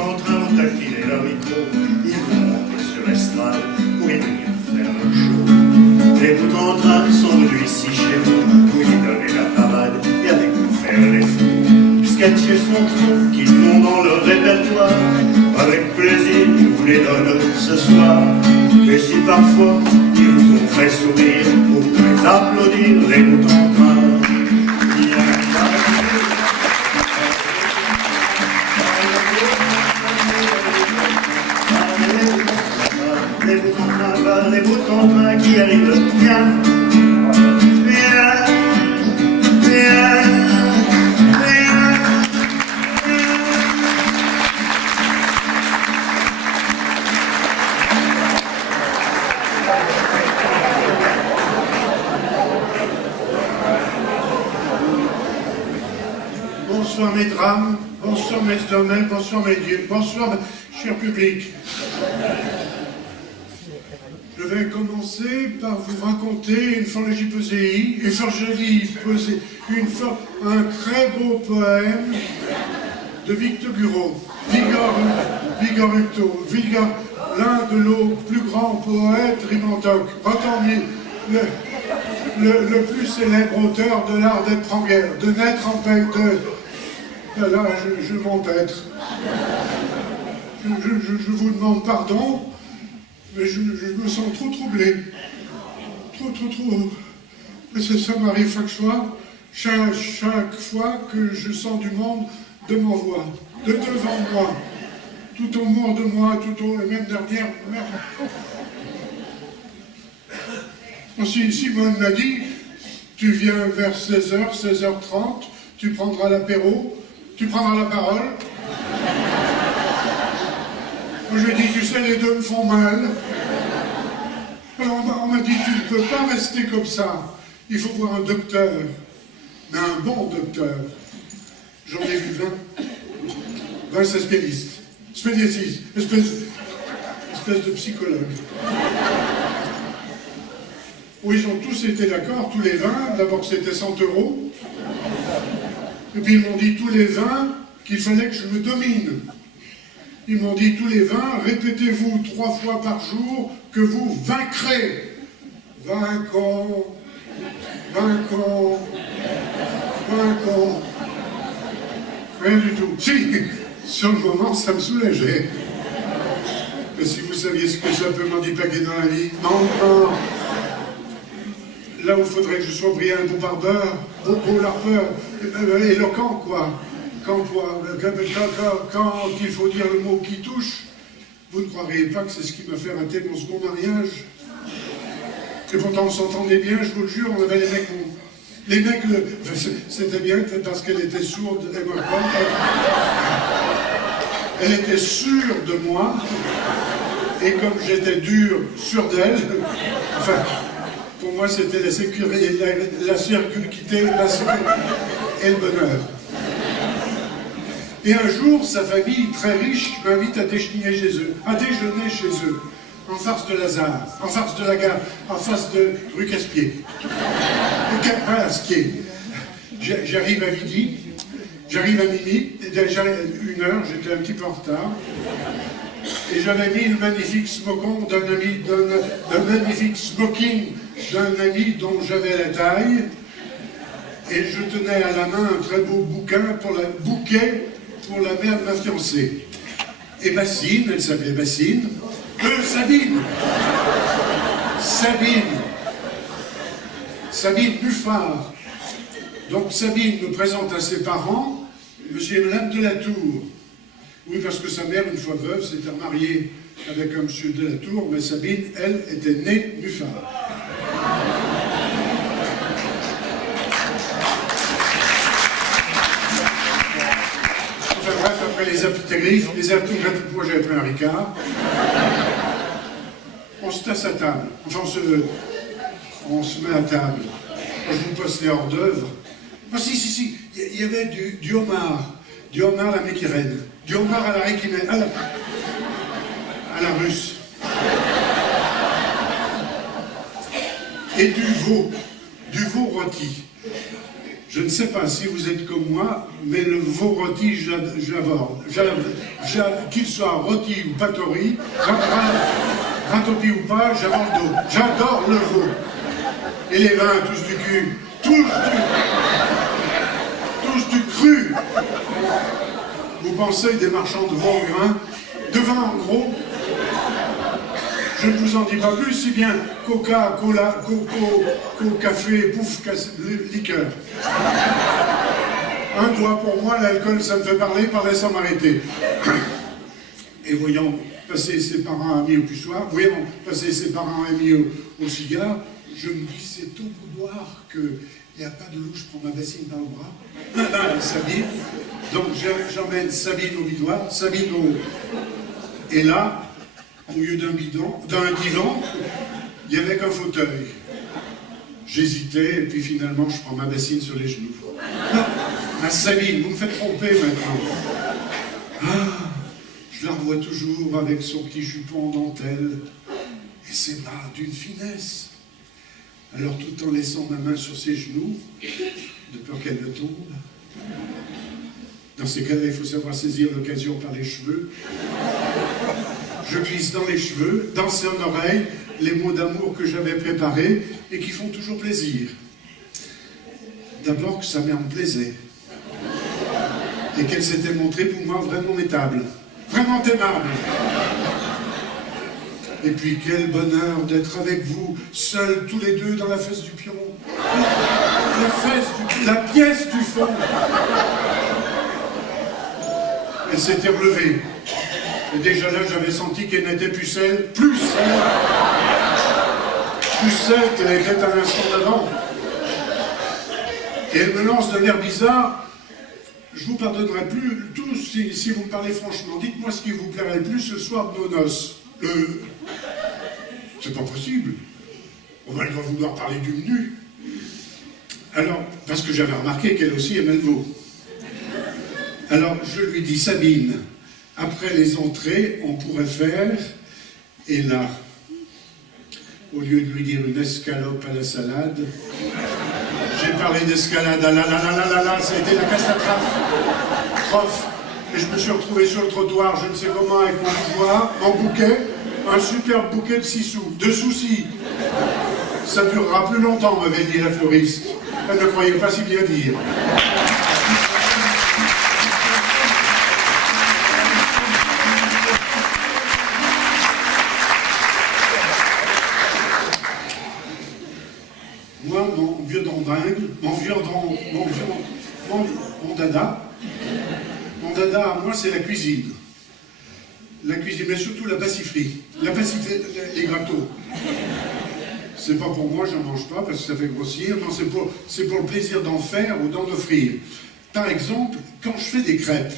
contraint au taquiner leur micro, ils vont monter sur l'estrade pour y venir faire leur show. Les bouts en train sont venus ici chez vous, vous y donnez la parade et avec vous faire les fous. Sketch et chansons qu'ils font dans leur répertoire, avec plaisir, ils vous les donnent ce soir. Et si parfois ils vous ont fait sourire, vous pouvez applaudir les bouts en train. Les bouts en train qui arrivent bien. Bonsoir mes drames, bonsoir mes domaines, bonsoir mes dieux, bonsoir cher public. Je vais commencer par vous raconter une forlégipésie, un très beau poème de Victor Hugo, l'un de nos plus grands poètes rimantoques, le plus célèbre auteur de l'art d'être en guerre, de naître en paix, Là, je m'empêtre. Je vous demande pardon, mais je me sens trop troublé. Trop. Mais ça m'arrive chaque fois que je sens du monde devant moi, tout au mort de moi, et même derrière. Simone m'a dit, tu viens vers 16h, 16h30, tu prendras l'apéro, tu prendras la parole. Moi je dis, tu sais, les deux me font mal. Alors on m'a dit, tu ne peux pas rester comme ça. Il faut voir un docteur, mais un bon docteur. J'en ai vu 20 spécialistes, espèce de psychologue. Où ils ont tous été d'accord, tous les 20, d'abord que c'était 100 €. Et puis ils m'ont dit tous les 20 qu'il fallait que je me domine. Ils m'ont dit tous les 20, répétez-vous 3 fois par jour que vous vaincrez. Vaincons. Rien du tout. Si, sur le moment, ça me soulageait. Mais si vous saviez ce que ça peut m'handicaper dans la vie. Non. Là où il faudrait que je sois brillant, beau barbeur, beau larpeur, éloquent, quoi. Quand il faut dire le mot qui touche, vous ne croiriez pas que c'est ce qui m'a fait rater mon second mariage. Et pourtant on s'entendait bien, je vous le jure, on avait les mecs, c'était bien parce qu'elle était sourde, et moi, elle était sûre de moi, et comme j'étais dur, sûr d'elle, enfin, pour moi c'était la sécurité, la sécurité et le bonheur. Et un jour, sa famille, très riche, m'invite à déjeuner chez eux, en face de Lazare, en face de la gare, en face de rue Caspier. J'arrive à midi, j'arrive à minuit, déjà 1h, j'étais un petit peu en retard, et j'avais mis le magnifique smoking d'un ami dont j'avais la taille, et je tenais à la main un très beau bouquet pour la mère de ma fiancée. Et Bassine, elle s'appelait Bassine. Sabine Buffard. Donc Sabine me présente à ses parents, monsieur et madame de la Tour. Oui, parce que sa mère, une fois veuve, s'était remariée avec un monsieur de la Tour, mais Sabine, elle, était née Buffard. Enfin bref, après les apéritifs, moi j'avais pris un Ricard. On se tasse à table. Enfin, on se met à table. Moi, je vous passe les hors d'œuvre. Ah si, il y avait du homard. Du homard à la méquirène. Du homard à la réquinaine. À la russe. Et du veau rôti. Je ne sais pas si vous êtes comme moi, mais le veau rôti, j'adore. Qu'il soit rôti ou patori, ratopi ou pas, j'adore le veau. Et les vins, tous du cul, tous du cru. Vous pensez des marchands de veau en grain, de vin en gros? Je ne vous en dis pas plus, si bien coca, cola, coco, café, pouf, liqueur. Un doigt pour moi, l'alcool ça me fait parler sans m'arrêter. Et voyant passer ses parents amis au puceroir, voyant passer ses parents amis au cigare, je me dis c'est au boudoir qu'il n'y a pas de loup, je prends ma bassine dans le bras. Sabine. Donc j'emmène Sabine au boudoir, Sabine au... Et là, au lieu d'un divan, il n'y avait qu'un fauteuil. J'hésitais, et puis finalement, je prends ma bassine sur les genoux. Ma Sabine, vous me faites tromper maintenant. Je la revois toujours avec son petit jupon en dentelle et ses bras d'une finesse. Alors, tout en laissant ma main sur ses genoux, de peur qu'elle ne tombe, dans ces cas-là, il faut savoir saisir l'occasion par les cheveux. Je glisse dans les cheveux, dans son oreille, les mots d'amour que j'avais préparés et qui font toujours plaisir. D'abord que sa mère me plaisait. Et qu'elle s'était montrée pour moi vraiment aimable. Vraiment aimable. Et puis quel bonheur d'être avec vous, seuls tous les deux dans la fesse du pion. La pièce du fond. Elle s'était relevée. Et déjà là, j'avais senti qu'elle n'était plus celle qu'elle était à l'instant d'avant. Et elle me lance d'un air bizarre. Je vous pardonnerai plus tout si vous me parlez franchement. Dites-moi ce qui vous plairait le plus ce soir de nos noces. C'est pas possible. Elle doit vouloir parler du menu. Alors, parce que j'avais remarqué qu'elle aussi aimait le veau. Alors, je lui dis, Sabine, après les entrées, on pourrait faire, et là, au lieu de lui dire une escalope à la salade, j'ai parlé d'escalade, ah là là là là là là, ça a été la catastrophe. Et je me suis retrouvé sur le trottoir, je ne sais comment, avec mon bougeoir, en bouquet, un superbe bouquet de 6 sous, de soucis. Ça durera plus longtemps, m'avait dit la fleuriste. Elle ne croyait pas si bien dire. Moi, mon vieux dandingue, mon dada à moi, c'est la cuisine. La cuisine, mais surtout la pâtisserie. Les gâteaux. C'est pas pour moi, j'en mange pas parce que ça fait grossir. Non, c'est pour le plaisir d'en faire ou d'en offrir. Par exemple, quand je fais des crêpes,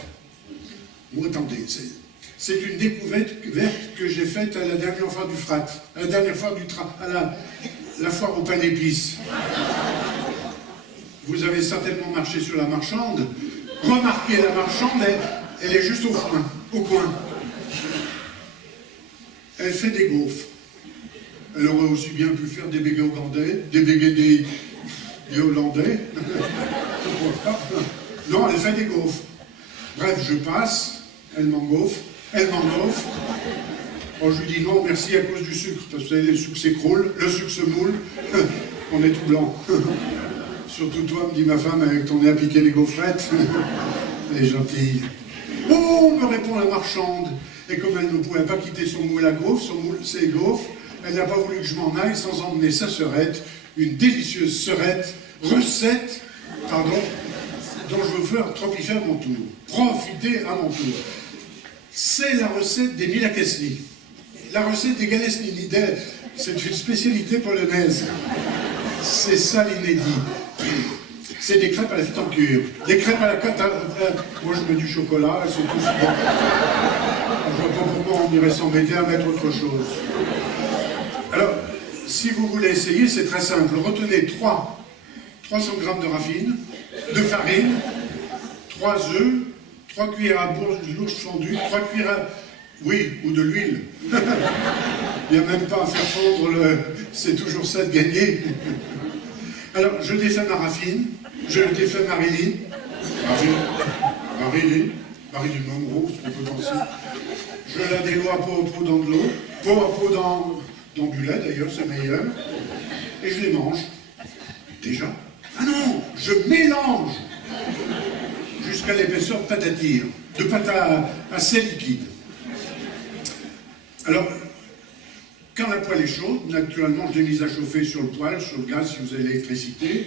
bon, attendez, c'est une découverte que j'ai faite à la dernière fois du Frat, à la dernière fois à la foire au pain d'épices. Vous avez certainement marché sur la marchande. Remarquez la marchande, elle est juste au coin. Elle fait des gaufres. Elle aurait aussi bien pu faire des bégais hollandais, des hollandais. Non, elle fait des gaufres. Bref, je passe, elle m'engaufre. Oh, je lui dis non, merci à cause du sucre, parce que le sucre s'écroule, le sucre se moule, on est tout blanc. Surtout toi, me dit ma femme, avec ton nez à piquer les gaufrettes. Elle est gentille. Oh, me répond la marchande. Et comme elle ne pouvait pas quitter son moule à gaufres, ses gaufres, elle n'a pas voulu que je m'en aille sans emmener sa sœurette, une délicieuse recette, dont je veux profiter à mon tour. C'est la recette des Milakesni. La recette des Galesnini. C'est une spécialité polonaise. C'est ça l'inédit. C'est des crêpes à la fitancure. Des crêpes à la moi je mets du chocolat, c'est tout. Je vois pas pourquoi on irait s'embêter à mettre autre chose. Alors, si vous voulez essayer, c'est très simple. Retenez 300 g de farine, 3 œufs, 3 cuillères à bourge fondue, 3 cuillères oui, ou de l'huile. Il n'y a même pas à faire fondre c'est toujours ça de gagner. Alors, je défais ma raffine, Je défais Marilyn. Marilyn Monroe, ce qu'on peut penser. Je la déloie peau à peau dans de l'eau, peau à peau dans du lait d'ailleurs, c'est meilleur. Et je les mange. Déjà? Ah non, je mélange jusqu'à l'épaisseur de pâte à tire, de pâte assez liquide. Alors, quand la poêle est chaude, naturellement, je l'ai mise à chauffer sur le poêle, sur le gaz si vous avez l'électricité.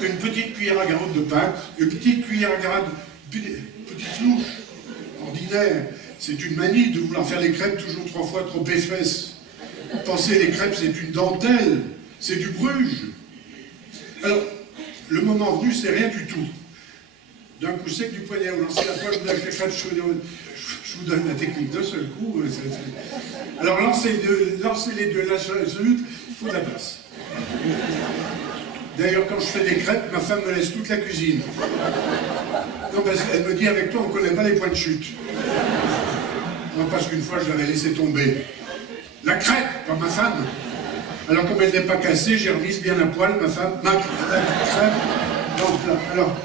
Une petite cuillère à garde de pâte, une petite cuillère à garde, petite louche ordinaire. C'est une manie de vouloir faire les crêpes toujours 3 fois trop épaisses. Pensez, les crêpes, c'est une dentelle, c'est du Bruges. Alors, le moment venu, c'est rien du tout. D'un coup sec du poignet, vous lancez la poêle, vous lâchez les crêpes, je vous donne la technique d'un seul coup. Alors, lancez-les de la absolue, il faut de la place. D'ailleurs, quand je fais des crêpes, ma femme me laisse toute la cuisine. Non, parce qu'elle me dit, avec toi, on ne connaît pas les points de chute. Non, parce qu'une fois, je l'avais laissé tomber. La crêpe, pas ma femme. Alors, comme elle n'est pas cassée, j'ai remise bien à poil, ma femme, ma crêpe dans le plat. Alors,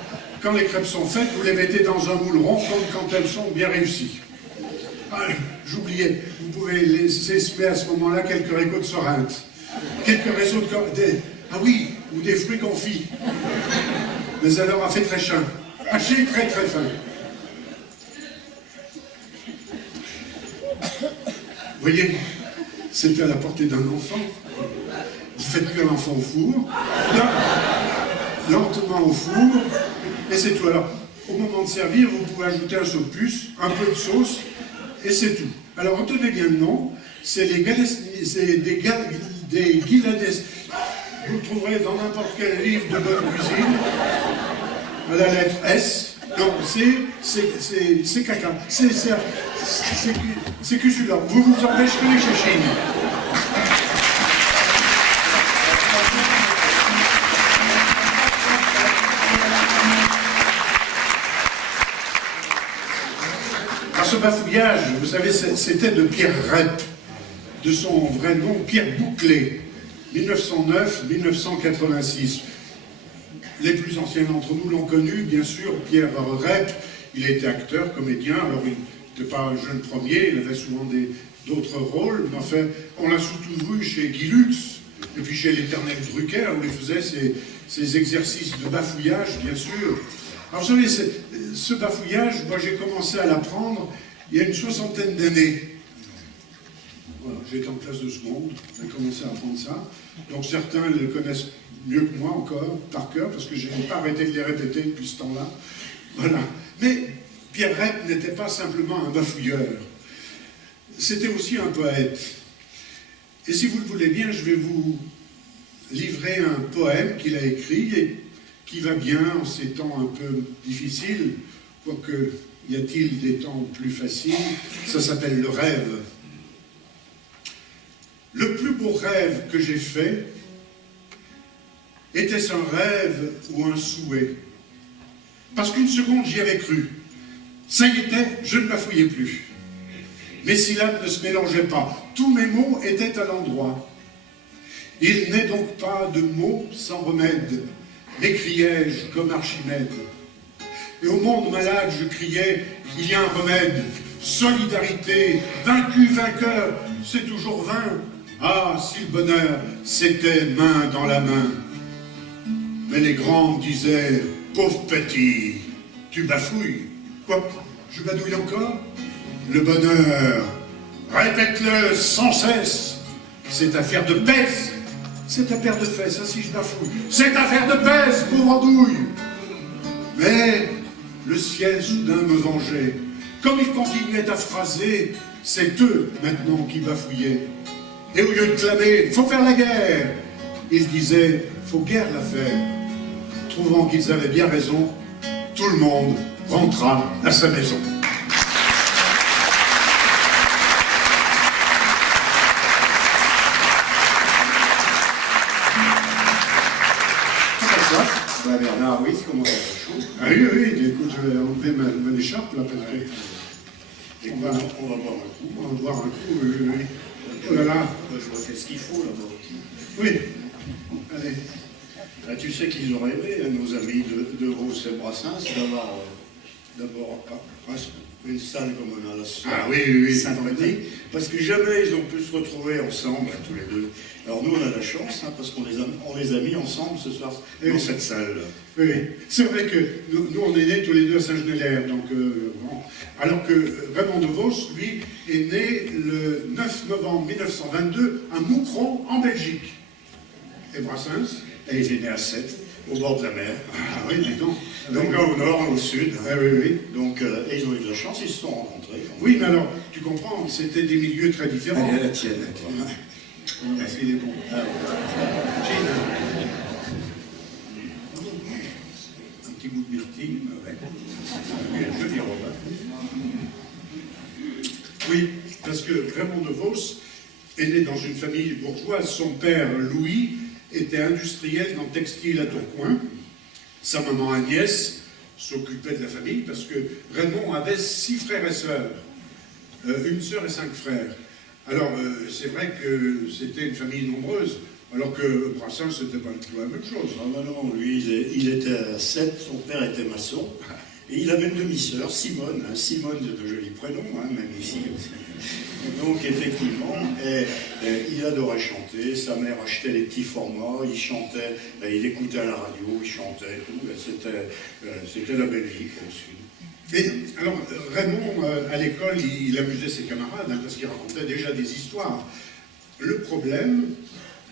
quand les crêpes sont faites, vous les mettez dans un moule rond, comme quand elles sont bien réussies. Ah, j'oubliais, vous pouvez laisser semer à ce moment-là quelques récots de sorinte. Quelques réseaux de... Ah oui, ou des fruits confits. Mais alors, a fait très fin. Haché très très fin. Vous voyez, c'était à la portée d'un enfant. Vous faites cuire l'enfant au four, lentement au four, et c'est tout. Alors, au moment de servir, vous pouvez ajouter un saut de puce, un peu de sauce, et c'est tout. Alors, retenez bien le nom, c'est des guilades. Vous le trouverez dans n'importe quel livre de bonne cuisine, à la lettre S. Non, c'est caca. C'est que celui-là. Vous vous empêcherez les chachines. À ce bafouillage, vous savez, c'était de Pierre Rep, de son vrai nom, Pierre Bouclé. 1909-1986. Les plus anciens d'entre nous l'ont connu, bien sûr, Pierre Rep. Il était acteur, comédien, alors il n'était pas un jeune premier, il avait souvent d'autres rôles, mais enfin, on l'a surtout vu chez Guy Lux, et puis chez l'éternel Drucker, où il faisait ses exercices de bafouillage, bien sûr. Alors vous savez, ce bafouillage, moi j'ai commencé à l'apprendre il y a une 60aine d'années. Voilà, j'étais en classe de seconde, j'ai commencé à apprendre ça. Donc certains le connaissent mieux que moi encore, par cœur, parce que je n'ai pas arrêté de les répéter depuis ce temps-là. Voilà. Mais Pierre Rep n'était pas simplement un bafouilleur. C'était aussi un poète. Et si vous le voulez bien, je vais vous livrer un poème qu'il a écrit et qui va bien en ces temps un peu difficiles, quoique y a-t-il des temps plus faciles. Ça s'appelle Le Rêve. Le plus beau rêve que j'ai fait, était-ce un rêve ou un souhait? Parce qu'une seconde j'y avais cru. Ça y était, je ne bafouillais plus. Mes syllabes ne se mélangeaient pas. Tous mes mots étaient à l'endroit. Il n'est donc pas de mots sans remède, m'écriai-je comme Archimède. Et au monde malade, je criais, il y a un remède. Solidarité, vaincu, vainqueur, c'est toujours vain. Ah, si le bonheur, c'était main dans la main. Mais les grands me disaient, pauvre petit, tu bafouilles. Quoi, je badouille encore? Le bonheur, répète-le sans cesse. C'est affaire de pèse. C'est affaire de fesses, ça si je bafouille. C'est affaire de pèse, pauvre andouille. Mais le ciel soudain me vengeait. Comme il continuait à phraser, c'est eux maintenant qui bafouillaient. Et au lieu de clamer, faut faire la guerre, ils disaient, faut guère la faire. Trouvant qu'ils avaient bien raison, tout le monde rentra à sa maison. Ouais, Bernard, oui, c'est comment ça fait chaud. Ah oui, oui, écoute, je vais enlever mon écharpe là, parce que on va boire un coup. On va boire un coup, oui, oui. Oh là là. Je vois qu'est-ce qu'il faut là-bas. Oui. Allez. Ah, tu sais qu'ils auraient aimé, hein, nos amis de Vos et Brassens, d'avoir d'abord une salle comme on a là Ah oui, Saint-Denis, parce que jamais ils ont pu se retrouver ensemble, tous les deux. Alors nous, on a la chance, hein, parce qu'on les a mis ensemble ce soir dans cette salle. Oui, oui. C'est vrai que nous, on est nés tous les deux à Saint-Genélaire, donc bon. Alors que Raymond DeVos, lui, est né le 9 novembre 1922 à Moucron, en Belgique. Et Brassens? Et ils étaient nés à 7, au bord de la mer. Ah oui, dis donc. Donc un au nord, un au sud. Ah oui, oui. Donc, et ils ont eu de la chance, ils se sont rencontrés. Oui, mais alors, tu comprends, c'était des milieux très différents. Elle est la tienne, toi. Il est bon. Ah, Un petit bout de myrtille, ouais. je dis Robin. Oui, parce que Raymond DeVos est né dans une famille bourgeoise. Son père, Louis, était industriel dans le textile à Tourcoing. Sa maman Agnès s'occupait de la famille parce que Raymond avait 6 frères et sœurs. Une sœur et 5 frères. Alors, c'est vrai que c'était une famille nombreuse, alors que Brassens, c'était pas du tout la même chose. Ah ben non, lui, il était à 7, son père était maçon, et il avait une demi-sœur, Simone. Hein. Simone, c'est de jolis prénoms, hein, même ici aussi. Donc, effectivement, il adorait chanter, sa mère achetait les petits formats, il chantait, il écoutait à la radio, il chantait, tout. C'était la belle vie, quoi, aussi. Et alors, Raymond, à l'école, il amusait ses camarades, hein, parce qu'il racontait déjà des histoires. Le problème,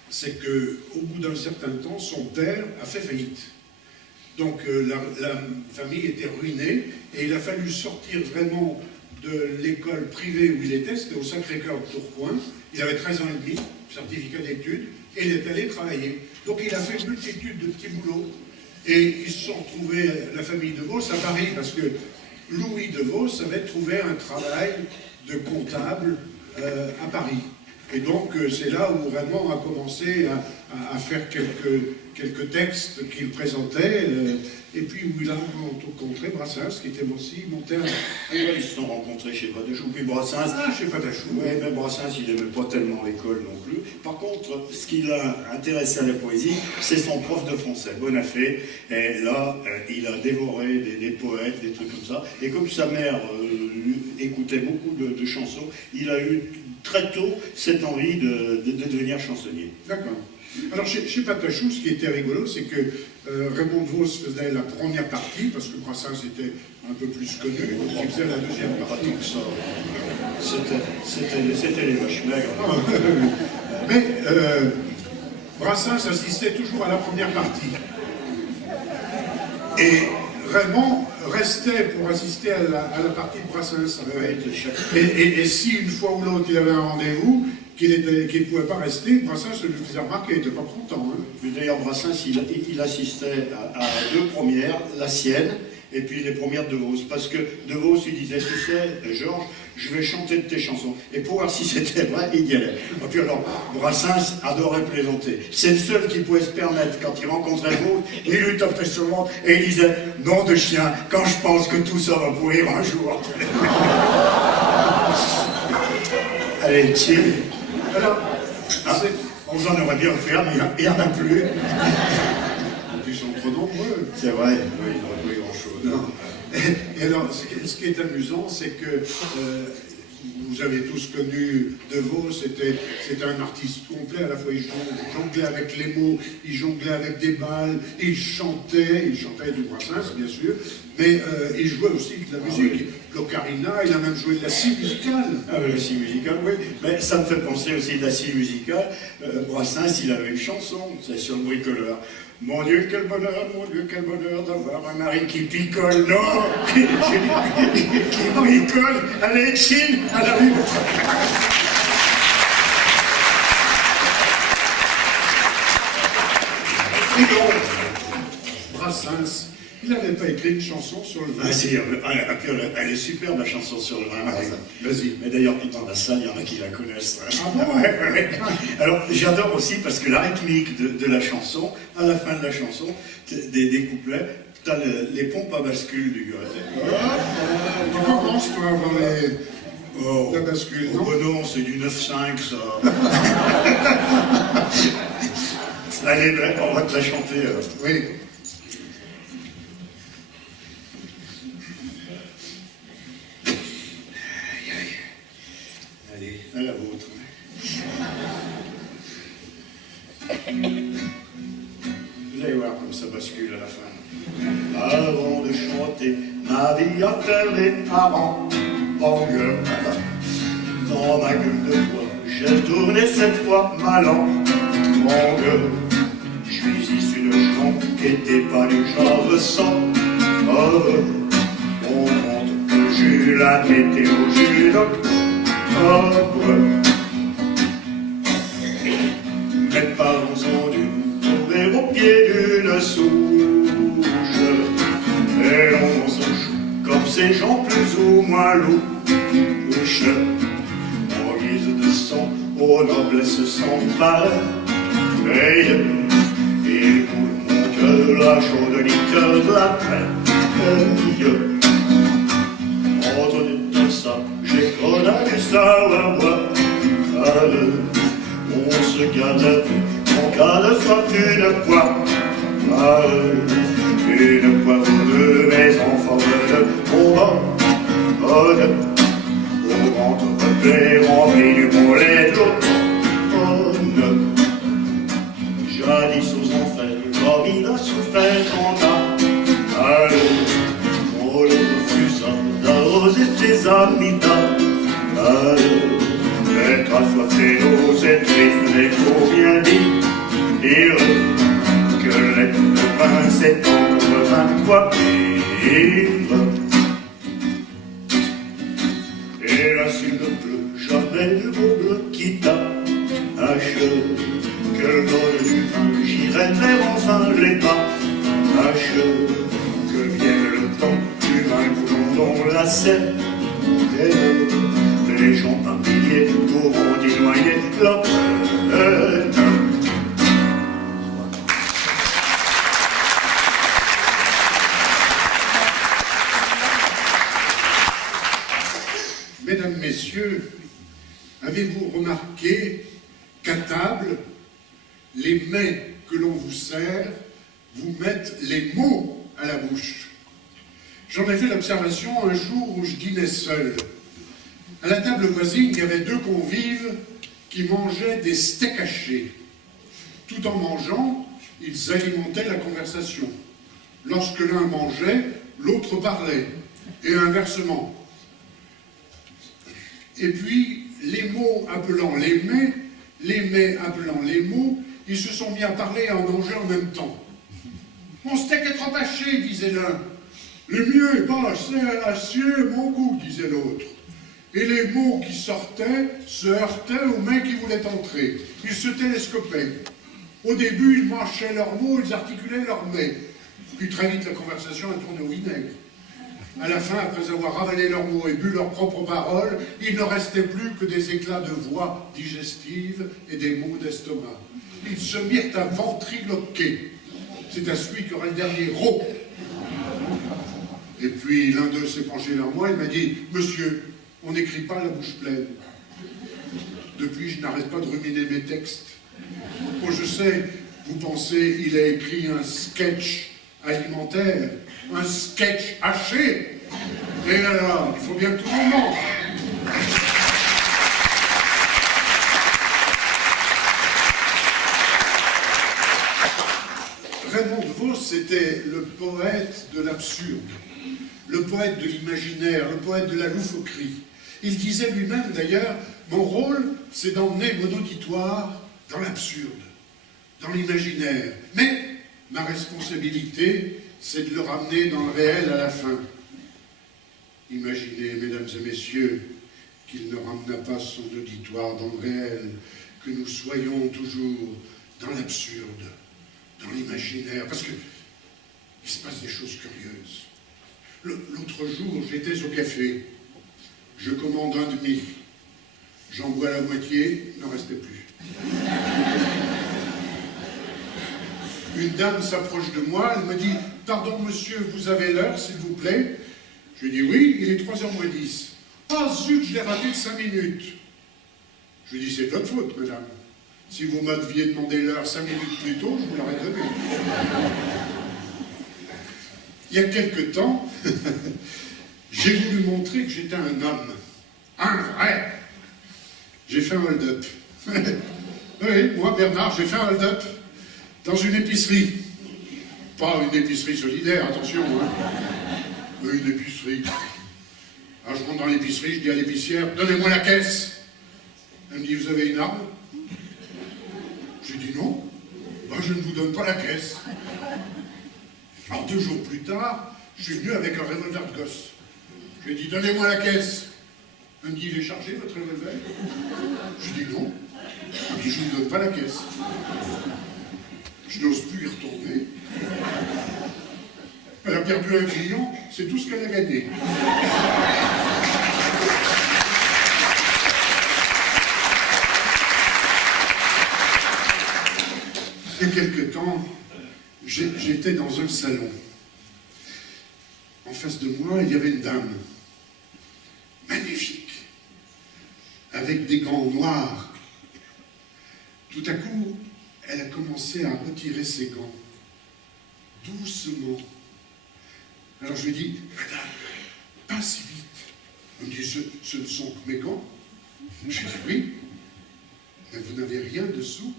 c'est qu'au bout d'un certain temps, son père a fait faillite. Donc, la famille était ruinée, et il a fallu sortir vraiment de l'école privée où il était, c'était au Sacré-Cœur de Tourcoing. Il avait 13 ans et demi, certificat d'études, et il est allé travailler. Donc, il a fait une multitude de petits boulots. Et ils se sont retrouvés, la famille DeVos, à Paris, parce que Louis DeVos avait trouvé un travail de comptable à Paris. Et donc, c'est là où Raymond a commencé à faire quelques textes qu'il présentait, et puis où il a rencontré Brassens, qui était aussi monté à... Ils se sont rencontrés chez Patachou, puis Brassens... Ah, chez Patachou. Oui, mais Brassens, il n'aimait pas tellement l'école non plus. Par contre, ce qui l'a intéressé à la poésie, c'est son prof de français, Bonafé. Et là, il a dévoré des poètes, des trucs comme ça. Et comme sa mère écoutait beaucoup de chansons, il a eu très tôt cette envie de devenir chansonnier. D'accord. Alors, chez Patachou, ce qui était rigolo, c'est que Raymond DeVos faisait la première partie, parce que Brassens était un peu plus connu, il faisait la deuxième partie. C'était les vaches maigres. Mais Brassens assistait toujours à la première partie. Et Raymond restait pour assister à la partie de Brassens. Et si une fois ou l'autre il avait un rendez-vous, qu'il ne pouvait pas rester, Brassens lui faisait remarquer, il n'était pas content. Hein. D'ailleurs, Brassens, il assistait à 2 premières, la sienne, et puis les premières de Vos. Parce que de Vos, il disait, tu sais, Georges, je vais chanter de tes chansons. Et pour voir si c'était vrai, il y allait. Et puis alors, Brassens adorait plaisanter. C'est le seul qui pouvait se permettre, quand il rencontrait Vos, il lui tapait sur le ventre et il disait, nom de chien, quand je pense que tout ça va pourrir un jour. Allez, chill. Alors, on en aurait bien fait, mais il n'y en a plus. Ils sont trop nombreux. C'est vrai, oui, il n'aurait pas grand-chose. Non. Et alors, ce qui est amusant, c'est que vous avez tous connu DeVos, c'était un artiste complet, à la fois il jonglait avec les mots, il jonglait avec des balles, il chantait du Brassens, bien sûr, mais il jouait aussi de la musique. L'ocarina, il a même joué de la scie musicale. Ah oui, la scie musicale, oui. Mais ça me fait penser aussi de la scie musicale. Brassens, il avait une chanson, c'est sur le bricoleur. Mon Dieu, quel bonheur d'avoir un mari qui picole, non, qui bricole, allez, chine, à la rue. Et donc, Brassens, il n'avait pas écrit une chanson sur le vin. Ah si, elle est superbe, la chanson sur le vin. Vas-y. Mais d'ailleurs, dans la salle, il y en a qui la connaissent. Ah bon? Ouais. Alors, j'adore aussi, parce que la rythmique de la chanson, à la fin de la chanson, des couplets, t'as les pompes à bascule du Goethe. Tu commences, toi, à avoir la bascule, non? Oh non, c'est du 9-5, ça. Allez, ben, on va te la chanter. Oui. Allez, à la vôtre. Vous allez voir comme ça bascule à la fin. Avant de chanter, ma vie a fait les parents. Oh, gueule, dans ma gueule de bois, j'ai tourné cette fois ma langue. Mon gueule, je suis issu de gens qui n'étaient pas du genre sang. Oh, on montre que Jules a été au judo. Oh, mes parents ont dû tomber au pied d'une souche. Et on s'en joue comme ces gens plus ou moins louches. En guise de sang, aux noblesses sans pareil. Et pour mon cœur, la chaude liqueur de la paix. Entre ça, j'ai condamné ça à moi. On se garde la vie en cas de soif une fois. Une fois de mes enfants de mon bonheur. Au ventre repère rempli du bon lait de l'automne. Jadis aux enfers, comme il a souffert en tas. On le refusa d'arroser ses habitats. Mais qu'à soifé nos triste, il faut bien dire que l'être de pain c'est encore 20 fois pire. Et là s'il ne pleut jamais le beau bleu qui t'ache, que le vol du vin j'irai faire enfin les pas. Que vienne le temps du vin coulant dans la Seine. Les gens par milliers pourront y noyer leur peine. Mesdames, Messieurs, avez-vous remarqué qu'à table, les mets que l'on vous sert vous mettent les mots à la bouche? J'en ai fait l'observation un jour où je dînais seul. À la table voisine, il y avait deux convives qui mangeaient des steaks hachés. Tout en mangeant, ils alimentaient la conversation. Lorsque l'un mangeait, l'autre parlait, et inversement. Et puis, les mots appelant les mets appelant les mots, ils se sont mis à parler et à manger en même temps. « Mon steak est trop haché, disait l'un. « Le mien est pas assez acier, mon goût, disait l'autre. Et les mots qui sortaient se heurtaient aux mains qui voulaient entrer. Ils se télescopaient. Au début, ils mâchaient leurs mots, ils articulaient leurs mets. Puis très vite, la conversation a tourné au vinaigre. À la fin, après avoir ravalé leurs mots et bu leurs propres paroles, il ne restait plus que des éclats de voix digestives et des mots d'estomac. Ils se mirent à ventriloquer. C'est à celui qui aura le dernier rot. Et puis l'un d'eux s'est penché vers moi et m'a dit « Monsieur, on n'écrit pas la bouche pleine. » Depuis, je n'arrête pas de ruminer mes textes. Oh, je sais, vous pensez, il a écrit un sketch alimentaire, un sketch haché. Et alors, il faut bien que tout le monde mange. Raymond DeVos, c'était le poète de l'absurde, le poète de l'imaginaire, le poète de la loufoquerie. Il disait lui-même d'ailleurs, mon rôle, c'est d'emmener mon auditoire dans l'absurde, dans l'imaginaire. Mais ma responsabilité, c'est de le ramener dans le réel à la fin. Imaginez, mesdames et messieurs, qu'il ne ramena pas son auditoire dans le réel, que nous soyons toujours dans l'absurde, dans l'imaginaire, parce que il se passe des choses curieuses. L'autre jour, j'étais au café, je commande un demi, j'en bois la moitié, il n'en restait plus. Une dame s'approche de moi, elle me dit « Pardon monsieur, vous avez l'heure, s'il vous plaît ?» Je lui dis « Oui, il est 3h moins 10. »« Ah zut, je l'ai raté de 5 minutes. » Je lui dis « C'est votre faute, madame. Si vous m'aviez demandé l'heure 5 minutes plus tôt, je vous l'aurais donné. Il y a quelque temps, j'ai voulu montrer que j'étais un homme. Un vrai. J'ai fait un hold-up. Oui, moi, Bernard, j'ai fait un hold-up dans une épicerie. Pas une épicerie solidaire, attention, hein. Mais une épicerie. Alors je rentre dans l'épicerie, je dis à l'épicière, donnez-moi la caisse. Elle me dit, vous avez une arme? J'ai dit non. Ben, je ne vous donne pas la caisse. Alors 2 jours plus tard, je suis venu avec un revolver de gosse. Je lui ai dit, donnez-moi la caisse. Elle me dit, il est chargé votre revolver? J'ai dit non. Elle me dit, je ne vous donne pas la caisse. Je n'ose plus y retourner. Elle a perdu un client, c'est tout ce qu'elle a gagné. Il y a quelque temps, j'étais dans un salon. En face de moi, il y avait une dame, magnifique, avec des gants noirs. Tout à coup, elle a commencé à retirer ses gants, doucement. Alors je lui ai dit, madame, pas si vite. Elle me dit, ce ne sont que mes gants. J'ai dit, oui, mais vous n'avez rien dessous.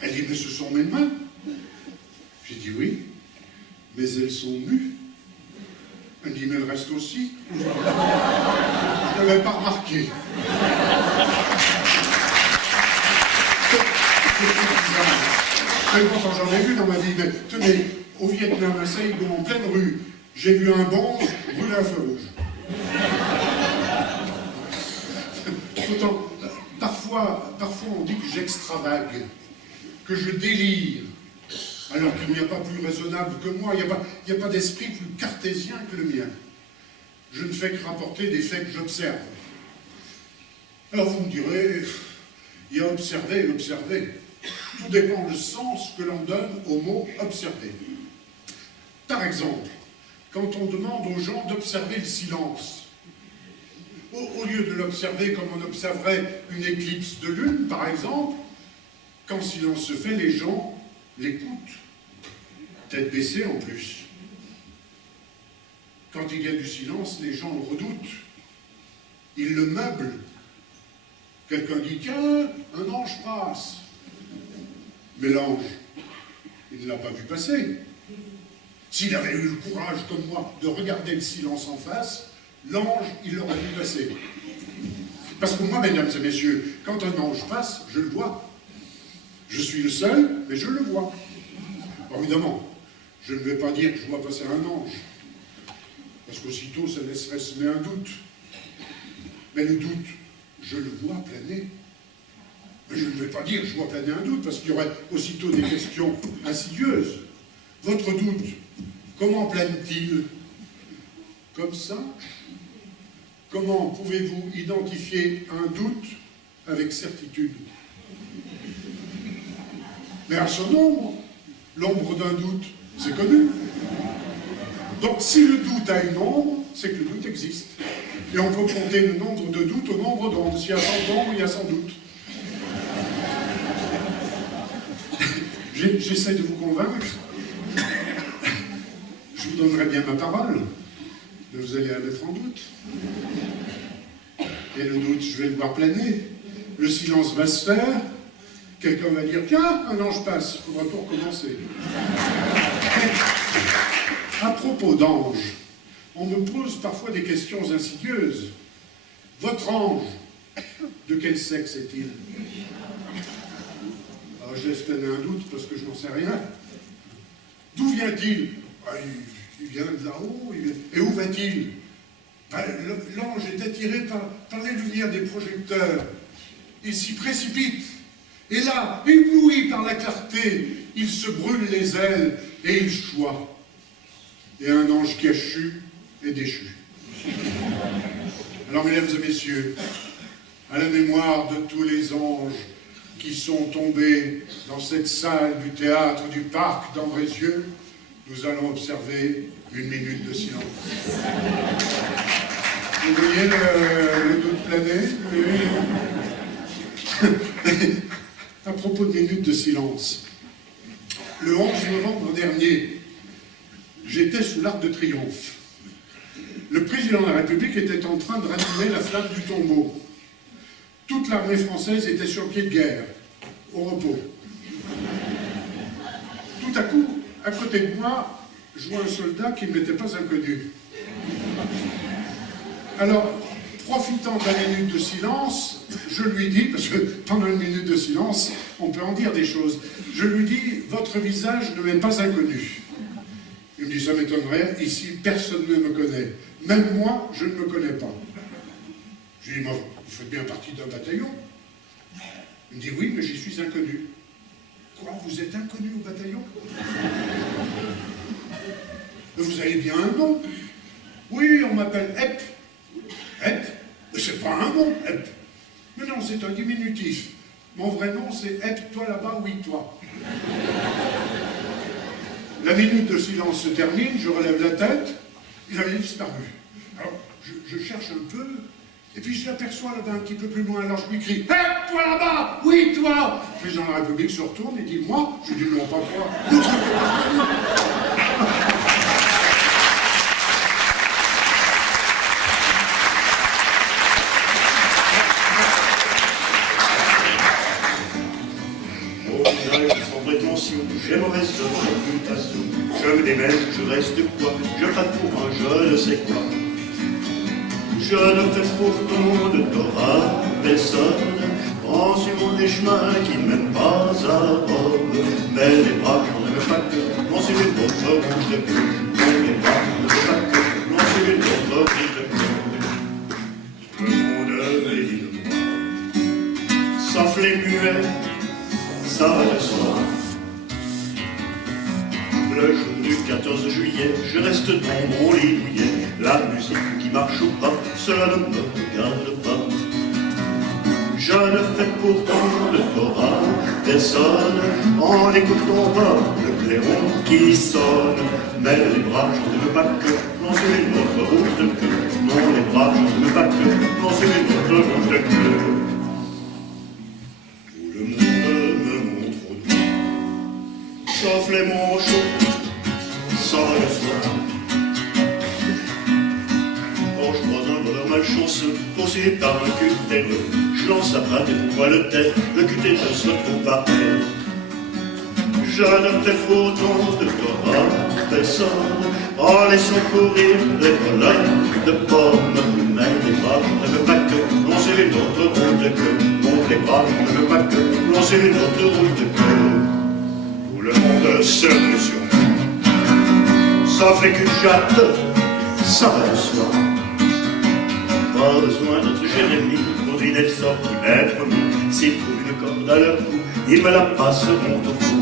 Elle dit, mais ce sont mes mains. J'ai dit, oui, mais elles sont nues. Elle dit, mais le reste aussi. Je n'avais pas remarqué. Mais pourtant j'en ai vu dans ma vie. Mais tenez, au Vietnam, à Saigon, en pleine rue, j'ai vu un bonge brûler un feu rouge. Pourtant, parfois on dit que j'extravague, que je délire, alors qu'il n'y a pas plus raisonnable que moi, il n'y a pas d'esprit plus cartésien que le mien. Je ne fais que rapporter des faits que j'observe. Alors vous me direz, il y a observer et observer. Tout dépend du sens que l'on donne au mot observer. Par exemple, quand on demande aux gens d'observer le silence, au lieu de l'observer comme on observerait une éclipse de lune, par exemple, quand silence se fait, les gens l'écoutent, tête baissée en plus. Quand il y a du silence, les gens le redoutent, ils le meublent. Quelqu'un dit, tiens, un ange passe. Mais l'ange, il ne l'a pas vu passer. S'il avait eu le courage, comme moi, de regarder le silence en face, l'ange, il l'aurait vu passer. Parce que moi, mesdames et messieurs, quand un ange passe, je le vois. Je suis le seul, mais je le vois. Alors, évidemment, je ne vais pas dire que je vois passer un ange, parce qu'aussitôt, ça laisserait semer un doute. Mais le doute, je le vois planer. Mais je ne vais pas dire que je vois planer un doute, parce qu'il y aurait aussitôt des questions insidieuses. Votre doute, comment plane-t-il? Comme ça? Comment pouvez-vous identifier un doute avec certitude? Mais à son ombre, l'ombre d'un doute, c'est connu. Donc si le doute a une ombre, c'est que le doute existe. Et on peut compter le nombre de doutes au nombre d'ombres. S'il y a 100 ombres, il y a 100 doutes. J'essaie de vous convaincre. Je vous donnerai bien ma parole, mais vous allez la mettre en doute. Et le doute, je vais le voir planer. Le silence va se faire. Quelqu'un va dire, tiens, un ange passe, il faudra pas recommencer. À propos d'ange, on me pose parfois des questions insidieuses. Votre ange, de quel sexe est-il? Alors je laisse planer un doute parce que je n'en sais rien. D'où vient-il? Il vient de là-haut. Et où va-t-il? L'ange est attiré par les lumières des projecteurs. Il s'y précipite. Et là, ébloui par la clarté, il se brûle les ailes et il choit. Et un ange cachu est déchu. Alors, mesdames et messieurs, à la mémoire de tous les anges qui sont tombés dans cette salle du théâtre du parc d'Andrézieux, nous allons observer une minute de silence. Vous voyez le doute planer? Oui. À propos de minutes de silence, le 11 novembre dernier, j'étais sous l'Arc de Triomphe. Le président de la République était en train de rallumer la flamme du tombeau. Toute l'armée française était sur pied de guerre, au repos. Tout à coup, à côté de moi, je vois un soldat qui ne m'était pas inconnu. Alors, profitant de la minute de silence, je lui dis, parce que pendant une minute de silence, on peut en dire des choses, je lui dis, votre visage ne m'est pas inconnu. Il me dit, ça m'étonnerait, ici personne ne me connaît. Même moi, je ne me connais pas. Je lui dis, vous faites bien partie d'un bataillon. Il me dit, oui, mais j'y suis inconnu. Quoi, vous êtes inconnu au bataillon? Vous avez bien un nom? Oui, on m'appelle Hep. Hep? Mais c'est pas un nom, Hep. Mais non, c'est un diminutif. Mon vrai nom, c'est Hep, toi là-bas, oui, toi. La minute de silence se termine, je relève la tête, il avait disparu. Alors, je cherche un peu, et puis je l'aperçois là-bas un petit peu plus loin, alors je lui crie, « Hep, toi là-bas, oui, toi !» Le président de la République se retourne et dit, « Moi ?» Je dis, « Non, pas toi. » J'ai mauvaise réputation, je me démêle, je reste quoi, je passe pour un je ne sais quoi. Je ne fais pourtant de Torah personne, en suivant des chemins qui ne mènent pas à Rome. Mais les bras, j'en ai pas que, non c'est une autre rouge de queue. Mais les bras, j'en ai pas que, non c'est une autre rouge de queue. Le monde est dit de moi, sauf les muets, ça va de soi. Le jour du 14 juillet, je reste dans mon lit douillet. La musique qui marche ou pas, cela ne me regarde pas. Je ne fais pourtant de Torah personne, en n'écoutant pas le clairon qui sonne. Mais les bras, j'en veux pas que, non c'est une autre rouge de queue. Non, les bras, j'en veux pas que, non c'est une autre rouge de queue. Tout le monde me montre au doigt, sauf les manchots. Ça va le soir. Quand je croise un voleur malchanceux, poursuivi par un cutéreux, je lance à bras et pourquoi le taire, le cutéreux se retrouve par terre. Je ne fais pourtant de Torah personne, en laissant courir les volailles de pommes. Mais les bras, je ne veux pas que, non c'est une autre route de queue. Non, les bras, je ne veux pas que, non c'est une autre route de queue. Tout le monde se met sur moi. Ça fait qu'une chatte, ça va le soir. Pas besoin d'être Jérémie pour deviner le sort qui m'est promis. S'ils trouvent une corde à leur cou, ils me la passeront au cou.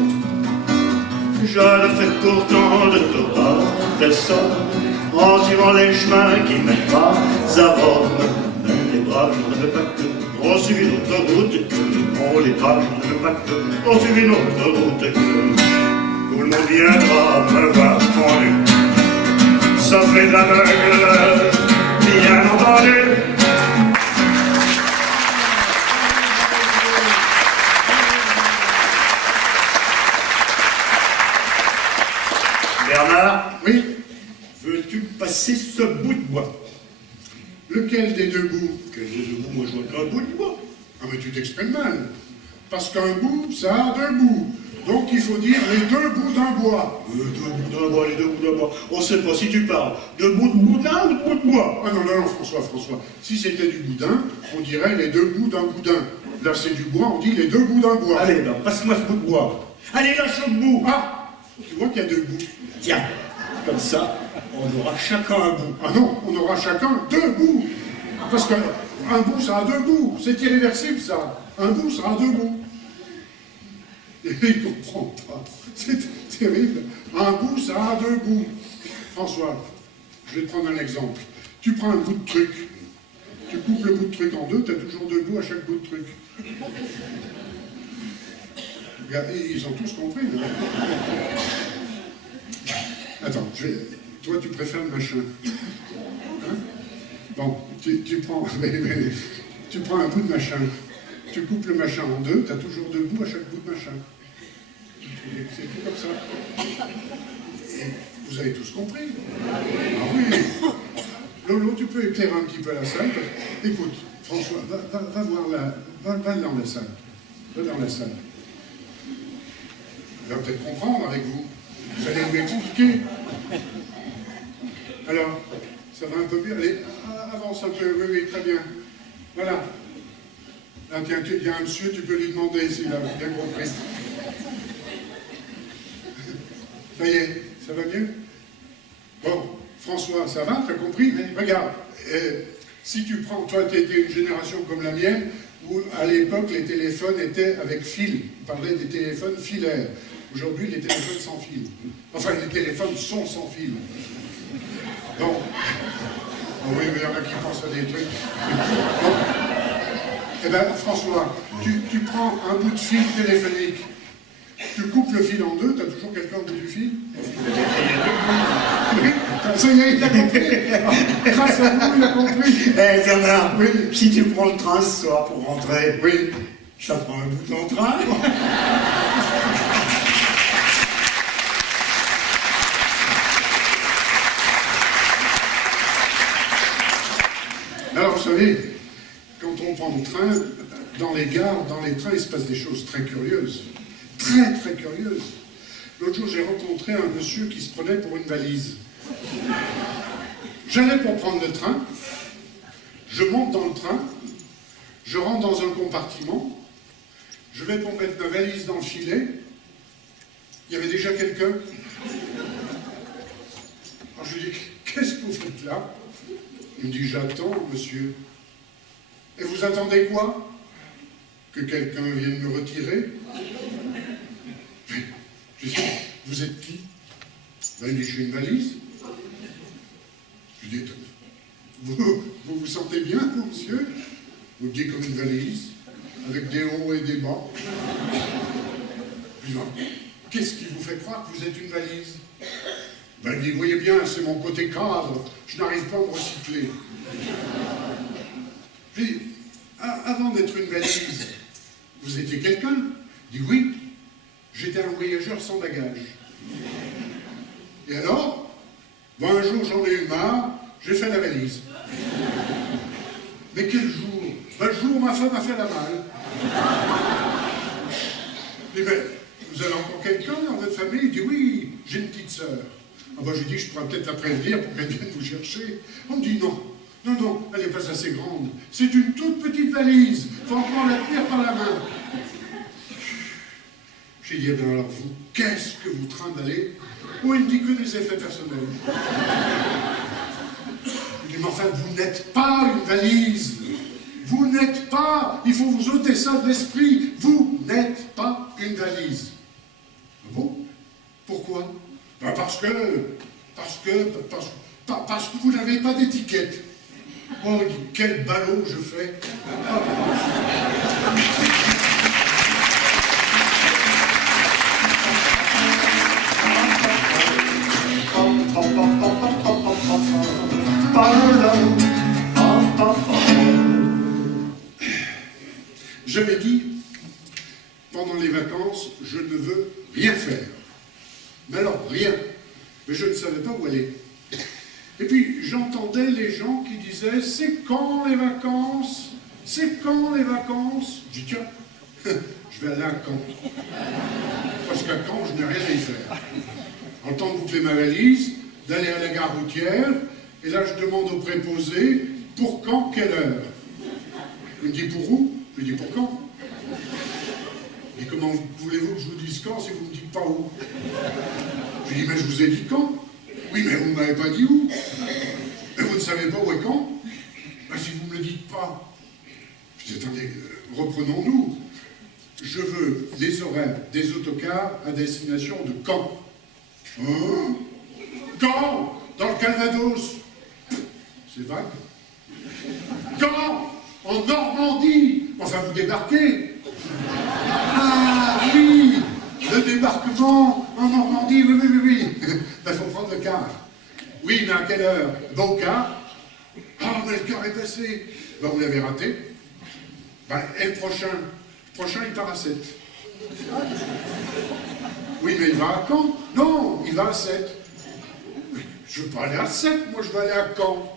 Je ne fais pourtant de Torah personne, en suivant les chemins qui mènent pas à Rome. Mais les bras, je ne veux pas que, on suit une autre route que. Non, les bras, je ne veux pas que, on suit une autre route que. Tout le monde viendra me voir pendu, ça fait de l'aveugle, bien entendu. Bernard, Oui, veux-tu passer ce bout de bois? lequel des deux bouts? Quel des deux bouts? Moi je vois qu'un bout de bois. Ah mais tu t'exprimes mal. Parce qu'un bout, ça a deux bouts. Donc il faut dire les deux bouts d'un bois. Deux bouts d'un bois, les deux bouts d'un bois. On ne sait pas si tu parles de bout de boudin ou de bout de bois. Ah non, non, non, François. Si c'était du boudin, on dirait les deux bouts d'un boudin. Là, c'est du bois, on dit les deux bouts d'un bois. Allez, ben, passe-moi ce bout de bois. Allez, lâche le bout. Ah, tu vois qu'il y a deux bouts. Tiens, comme ça, on aura chacun un bout. Ah non, on aura chacun deux bouts. Parce qu'un bout, ça a deux bouts. C'est irréversible, ça. Un bout, ça a deux bouts. Et il ne comprend pas. C'est terrible. Un bout, ça a deux bouts. François, je vais te prendre un exemple. Tu prends un bout de truc. Tu coupes le bout de truc en deux, tu as toujours deux bouts à chaque bout de truc. Regardez, ils ont tous compris. Attends, toi, tu préfères le machin. Hein? Bon, tu prends un bout de machin. tu coupes le machin en deux, tu as toujours deux bouts à chaque bout de machin. C'est tout comme ça. Et vous avez tous compris. Ah oui. Lolo, tu peux éclairer un petit peu la salle. Écoute, François, va voir va dans la salle. Va dans la salle. Il va peut-être comprendre avec vous. Vous allez lui expliquer. Alors, ça va un peu mieux. Allez, avance un peu. Oui, oui, très bien. Voilà. Là, tiens, il y a un monsieur, tu peux lui demander s'il a bien compris. Ça y est, ça va mieux? Bon, François, ça va? T'as compris? Regarde, si tu prends, toi, tu étais une génération comme la mienne, où à l'époque, les téléphones étaient avec fil. On parlait des téléphones filaires. Aujourd'hui, les téléphones sans fil. Enfin, les téléphones sont sans fil. Donc, oh oui, mais il y en a qui pensent à des trucs. Donc, eh bien, François, tu prends un bout de fil téléphonique, tu coupes le fil en deux, tu as toujours quelqu'un au bout du fil? Oui, ça y est, il a compris. Grâce à vous, il a compris. Eh, Bernard, Oui. si tu prends le train ce soir pour rentrer, Oui. ça prend un bout dans le train. Alors, vous savez, quand on prend le train, dans les gares, dans les trains, il se passe des choses très curieuses. Très, très curieuses. L'autre jour, j'ai rencontré un monsieur qui se prenait pour une valise. J'allais pour prendre le train, je monte dans le train, je rentre dans un compartiment, je vais pour mettre ma valise dans le filet, il y avait déjà quelqu'un. Alors je lui dis, qu'est-ce que vous faites là? Il me dit, j'attends, monsieur. Et vous attendez quoi? Que quelqu'un vienne me retirer? Je dis, vous êtes qui? Ben, il dit, je suis une valise. Je dis, vous sentez bien, vous, monsieur? Vous me dites comme une valise, avec des hauts et des bas. Je dis, qu'est-ce qui vous fait croire que vous êtes une valise? Ben, il dit, voyez bien, c'est mon côté cadre, je n'arrive pas à me recycler. Puis, avant d'être une valise, vous étiez quelqu'un? Il dit, oui, j'étais un voyageur sans bagage. Et alors, ben, un jour, j'en ai eu marre, j'ai fait la valise. Mais quel jour? Ben, le jour où ma femme a fait la malle. Et ben, vous avez encore quelqu'un dans votre famille? Il dit, oui, j'ai une petite sœur. Ah ben, j'ai dit, je pourrais peut-être la prévenir pour qu'elle vienne vous chercher. On me dit, non, non, non, elle n'est pas assez grande. C'est une toute petite valise. Il faut encore la tenir par la main. J'ai dit, ben alors vous, qu'est-ce que vous trimballez? Oh, il me dit que des effets personnels. Il dit, mais enfin, vous n'êtes pas une valise. Vous n'êtes pas, il faut vous ôter ça de l'esprit. Vous n'êtes pas une valise. Ah bon? Pourquoi? Ben parce que vous n'avez pas d'étiquette. Oh, quel ballot je fais. J'avais dit, pendant les vacances, je ne veux rien faire. Mais alors, rien. Mais je ne savais pas où aller. Et puis, j'entendais les gens qui disaient, c'est quand les vacances? C'est quand les vacances? Je dis, tiens, je vais aller à Caen. Parce qu'à Caen, je n'ai rien à y faire. En temps de boucler ma valise, d'aller à la gare routière, et là, je demande au préposé, pour quand, quelle heure? Il me dit, pour où? Je lui dis, pour quand? Et comment voulez-vous que je vous dise quand si vous ne me dites pas où? Je lui dis, mais je vous ai dit quand? Oui, mais vous ne m'avez pas dit où? Mais vous ne savez pas où et quand? Ben, si vous ne me le dites pas. Je dis, attendez, reprenons-nous. Je veux les horaires des autocars à destination de Caen. Hein? Caen? Dans le Calvados? C'est vague. Caen? En Normandie? Enfin, vous débarquez. Ah oui, le débarquement en Normandie, oui, oui, oui, oui. Ben, faut prendre le car. Oui, mais à quelle heure? Bon car. Ah, mais le car est passé. Ben, vous l'avez raté. Ben, et le prochain, il part à 7. Oui, mais il va à Caen? Non, il va à 7. Mais je ne veux pas aller à 7, moi je veux aller à Caen.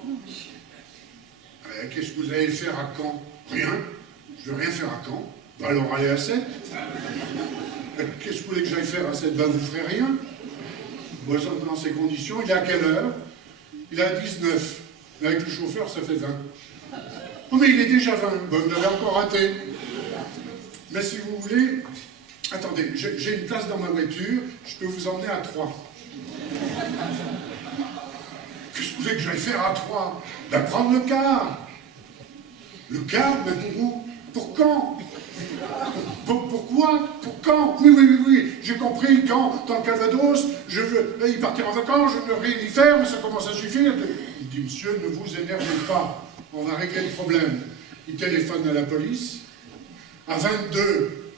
Qu'est-ce que vous allez faire à Caen? Rien. Je ne veux rien faire à Caen. Ben alors allez à 7. Qu'est-ce que vous voulez que j'aille faire à 7? Ben vous ne ferez rien. Moi, dans ces conditions, il est à quelle heure? Il est à 19. Mais avec le chauffeur, ça fait 20. Oh, mais il est déjà 20. Ben, vous l'avez encore raté. Mais si vous voulez... Attendez, j'ai une place dans ma voiture, je peux vous emmener à 3. Qu'est-ce que vous voulez que j'aille faire à 3? Ben, prendre le car. Le car, mais pour où? Pour quand? Pourquoi? Pour quand? Oui, j'ai compris, quand, dans le Calvados, je veux y partir en vacances, je ne veux rien y faire, mais ça commence à suffire. Il dit, monsieur, ne vous énervez pas, on va régler le problème. Il téléphone à la police. À 22,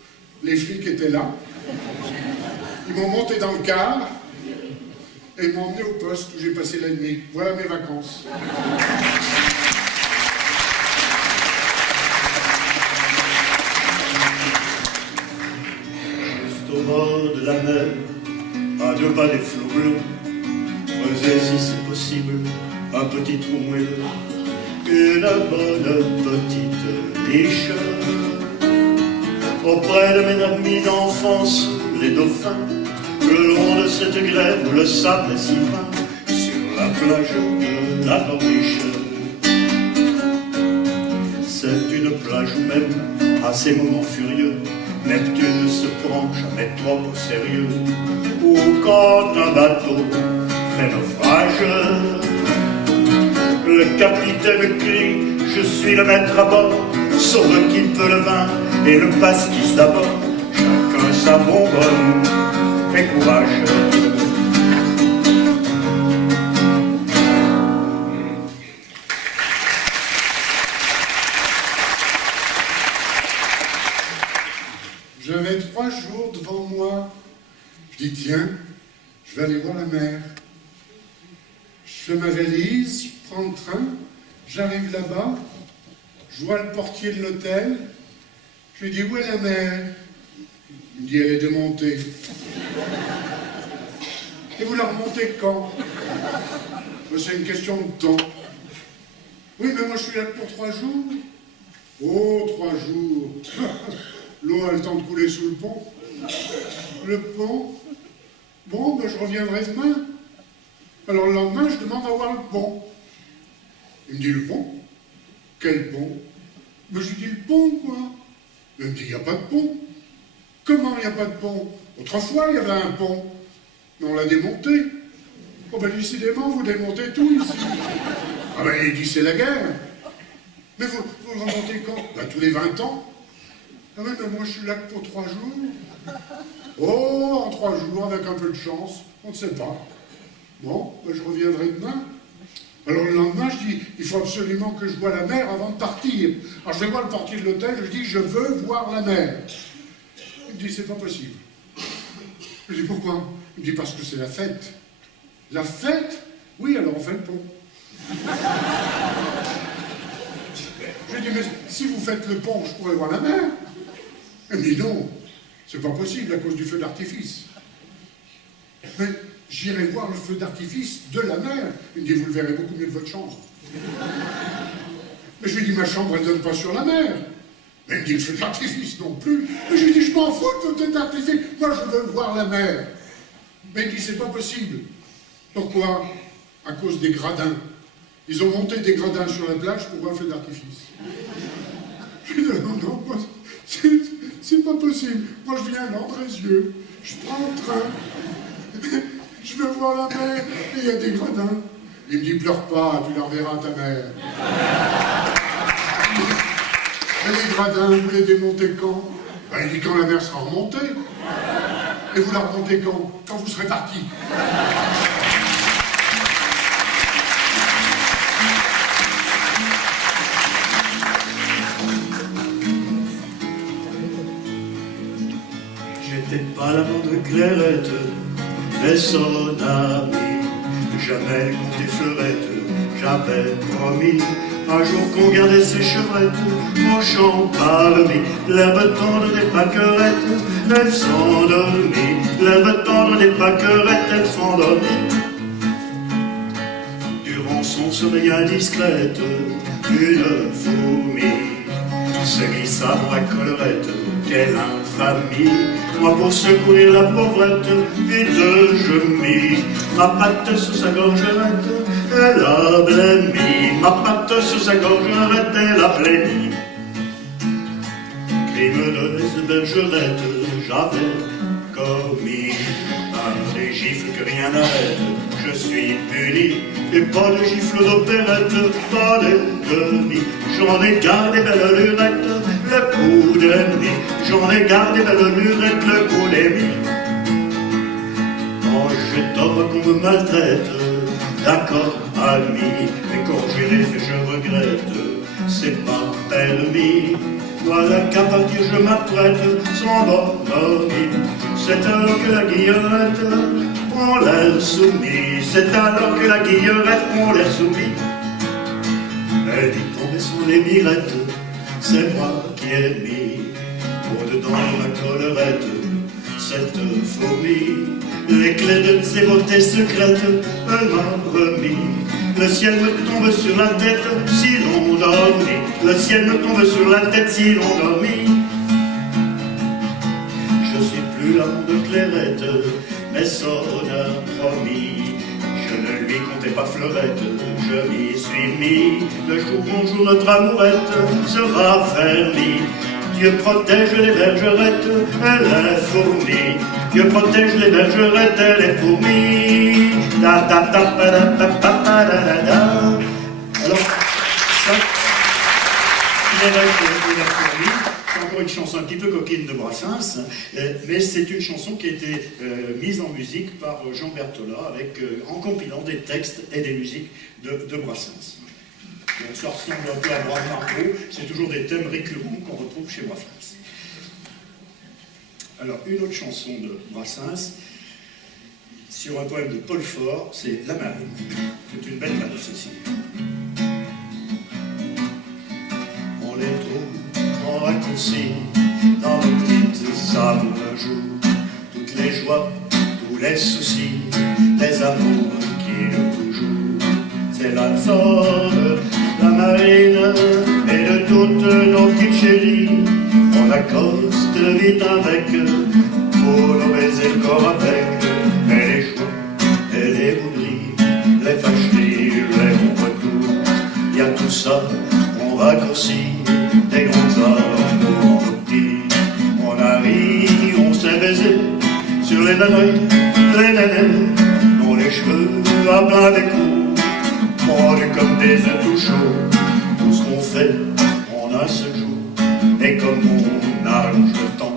les flics étaient là. Ils m'ont monté dans le car et m'ont emmené au poste où j'ai passé la nuit. Voilà mes vacances. Au bord de la mer, à 2 pas des flots bleus, creusez si c'est possible un petit trou moelleux, une bonne petite niche. Auprès de mes amis d'enfance, les dauphins, le long de cette grève où le sable est si fin, sur la plage de la Corniche. C'est une plage où même, à ces moments furieux, Neptune ne se prend jamais trop au sérieux, ou quand un bateau fait naufrage, le capitaine crie, je suis le maître à bord, sauve qui peut le vin et le pastis d'abord, chacun sa bonbonne et courage. J'avais 3 jours devant moi. Je dis, tiens, je vais aller voir la mer. Je fais ma valise, je prends le train, j'arrive là-bas, je vois le portier de l'hôtel, je lui dis, où est la mer? Il me dit, elle est démontée. Et vous la remontez quand? C'est une question de temps. Oui, mais moi je suis là pour 3 jours. Oh, 3 jours. L'eau a le temps de couler sous le pont. Le pont? Bon, ben je reviendrai demain. Alors le lendemain, je demande à voir le pont. Il me dit, le pont? Quel pont? Ben je lui dis, le pont, quoi. Il me dit, il n'y a pas de pont. Comment il n'y a pas de pont? Autrefois, il y avait un pont. Mais on l'a démonté. Oh ben décidément, vous démontez tout ici. Ah ben il dit, c'est la guerre. Mais vous le remontez quand? Ben tous les 20 ans. Ah oui, mais moi je suis là que pour 3 jours. Oh, en 3 jours, avec un peu de chance, on ne sait pas. Bon, ben je reviendrai demain. Alors le lendemain, je dis, il faut absolument que je voie la mer avant de partir. Alors je vais voir le portier de l'hôtel, je dis, je veux voir la mer. Il me dit, c'est pas possible. Je dis, pourquoi? Il me dit, parce que c'est la fête. La fête? Oui, alors on fait le pont. Je dis, mais si vous faites le pont, je pourrais voir la mer. Il me dit, non, c'est pas possible à cause du feu d'artifice. Mais j'irai voir le feu d'artifice de la mer. Il me dit, vous le verrez beaucoup mieux de votre chambre. Mais je lui dis, ma chambre, elle donne pas sur la mer. Mais il me dit, le feu d'artifice non plus. Mais je lui dis, je m'en fous de feu d'artifice. Moi, je veux voir la mer. Mais il me dit, c'est pas possible. Pourquoi? À cause des gradins. Ils ont monté des gradins sur la plage pour voir le feu d'artifice. Je lui dis, non, moi, c'est pas possible. Moi, je viens d'Andrézieux. Je prends le train. Je veux voir la mer. Et il y a des gradins. Il me dit, pleure pas, tu la reverras ta mère. Et les gradins, vous les démontez quand? Ben, il dit, quand la mer sera remontée. Et vous la remontez quand? Quand vous serez parti. J'étais pas la moindre clairette, mais son ami, jamais compté fleurette, j'avais promis Un jour qu'on gardait ses chevrettes, au champ parmi l'herbe tendre des pâquerettes, elles s'endormit. L'herbe tendre des pâquerettes, elles s'endormit. Durant son sommeil indiscrète, une fourmi se glissa dans la collerette. Quelle infamie! Moi pour secourir la pauvrette, vite je mis ma patte sous sa gorgerette, elle a blêmi. Ma patte sous sa gorgerette, elle a blêmi. Crime de les bergerettes, j'avais commis un des gifles que rien n'arrête. Je suis puni, et pas de gifle d'opérette, pas d'ennemis. J'en ai gardé belle lurette, le coup d'ennemi. J'en ai gardé belle lurette, le coup d'ennemi. Quand je tombe qu'on me maltraite, d'accord, ami, mais quand j'ai les faits, je regrette, c'est pas permis. Voilà qu'à partir je m'apprête, sans bonhomie. C'est alors que la guillerette prend l'air soumis. C'est alors que la guillerette prend l'air soumis. Elle dit tomber sur les mirettes, c'est moi qui ai mis au-dedans de ma collerette cette fourmi. Les clés de ses beautés secrètes, elle m'a remis. Le ciel me tombe sur la tête si l'on dormit. Le ciel me tombe sur la tête si l'on dormit. Je suis plus l'amant de Clairette, mais son a promis. Je ne lui comptais pas fleurette, je m'y suis mis. Le jour mon jour notre amourette sera fermie. Dieu protège les bergerettes, elle est fourmi. Dieu protège les bergerettes, elle est fourmi. Da da da pa da pa pa pa da da da. Alors, ça, il est vrai que la fourmi, c'est encore une chanson un petit peu coquine de Brassens, mais c'est une chanson qui a été mise en musique par Jean Berthollat en compilant des textes et des musiques de Brassens. Donc ça ressemble un peu à Margot, c'est toujours des thèmes récurrents qu'on retrouve chez Brassens. Alors, une autre chanson de Brassens, sur un poème de Paul Fort, c'est La Marine. C'est une belle valse aussi. On les trouve en raccourci dans nos petites âmes un jour. Toutes les joies, tous les soucis, les amours qui nous toujours. C'est la zone, la marine et de toutes nos petites chéries. On accoste vite avec pour nous baiser le corps avec. Et les joies et les bouderies, les fâcheries, les bons retours. Y a tout ça, on raccourcit des grands amours en petits. On a ri, on s'est baisé sur les nanouilles, les nénés, dont les cheveux à plein des coups, fondus comme des œufs tout chauds. Tout ce qu'on fait en un seul jour, et comme on allonge le temps,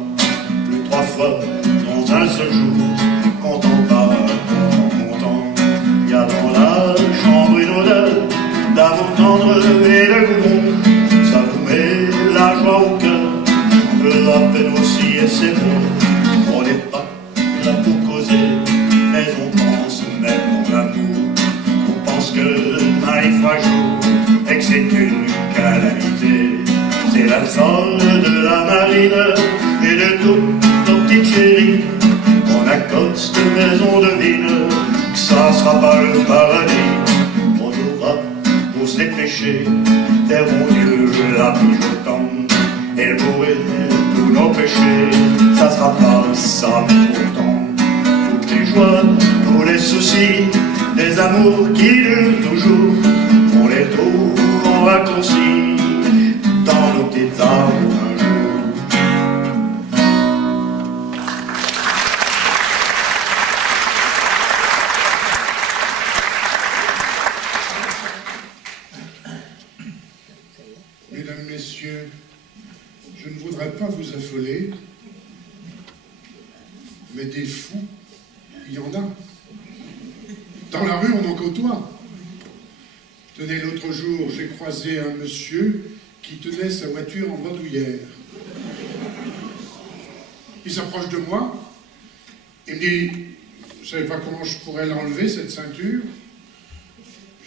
plus 3 fois dans un seul jour, quand on part en montant. Y a dans la chambre une odeur d'amour tendre et de goudron. Ça vous met la joie au cœur, la peine aussi, et c'est bon. On n'est pas là pour causer, mais on pense même en amour. On pense que demain il fera jour et que c'est une calamité. C'est la solde de la marine et de toutes nos petites chéries. On accoste mais on devine que ça sera pas le paradis. On aura pour se dépêcher vers mon Dieu la pluie autant. Elle pourrait tous nos péchés, ça sera pas ça pourtant. Toutes les joies, tous les soucis, des amours qui durent toujours, on les trouve en raccourci dans nos petites âmes un jour. Mesdames, Messieurs, je ne voudrais pas vous affoler, mais des fous, il y en a. Dans la rue, on en côtoie. Tenez, l'autre jour, j'ai croisé un monsieur qui tenait sa voiture en bandoulière. Il s'approche de moi, il me dit « Vous ne savez pas comment je pourrais l'enlever, cette ceinture ?»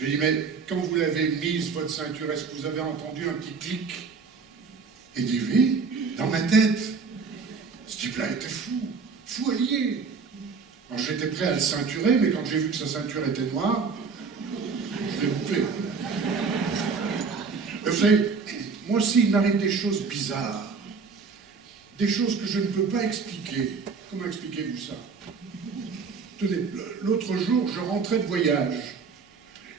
Je lui ai dit, mais quand vous l'avez mise, votre ceinture, est-ce que vous avez entendu un petit clic? Il dit, oui, dans ma tête. Ce type-là était fou allié. Alors j'étais prêt à le ceinturer, mais quand j'ai vu que sa ceinture était noire, je l'ai bouclé. Et vous savez, moi aussi, il m'arrive des choses bizarres. Des choses que je ne peux pas expliquer. Comment expliquez-vous ça? Tenez, l'autre jour, je rentrais de voyage.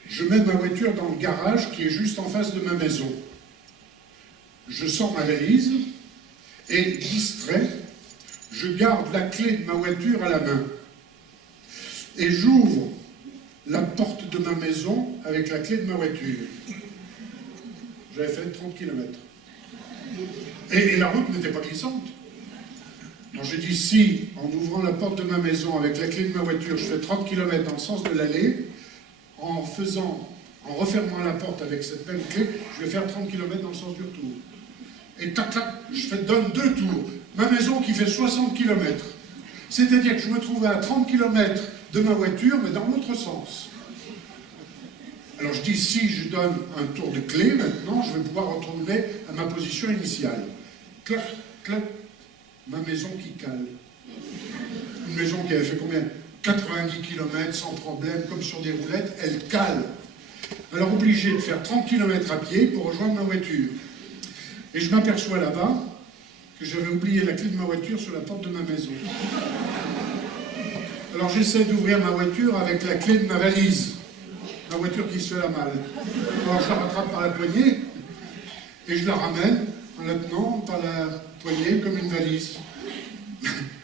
Je mets ma voiture dans le garage qui est juste en face de ma maison. Je sors ma valise et, distrait, je garde la clé de ma voiture à la main. Et j'ouvre la porte de ma maison avec la clé de ma voiture. J'avais fait 30 km. Et la route n'était pas glissante. Donc j'ai dit, si, en ouvrant la porte de ma maison avec la clé de ma voiture, je fais 30 km dans le sens de l'allée, en refermant la porte avec cette même clé, je vais faire 30 km dans le sens du retour. Et tac, tac, donne 2 tours. Ma maison qui fait 60 km. C'est-à-dire que je me trouvais à 30 km de ma voiture, mais dans l'autre sens. Alors je dis, si je donne un tour de clé, maintenant, je vais pouvoir retourner à ma position initiale. Clac, clac, ma maison qui cale. Une maison qui avait fait combien? 90 km sans problème, comme sur des roulettes, elle cale. Alors obligé de faire 30 km à pied pour rejoindre ma voiture. Et je m'aperçois là-bas que j'avais oublié la clé de ma voiture sur la porte de ma maison. Alors j'essaie d'ouvrir ma voiture avec la clé de ma valise. Ma voiture qui se fait la malle. Alors je la rattrape par la poignée et je la ramène en la tenant par la poignée comme une valise.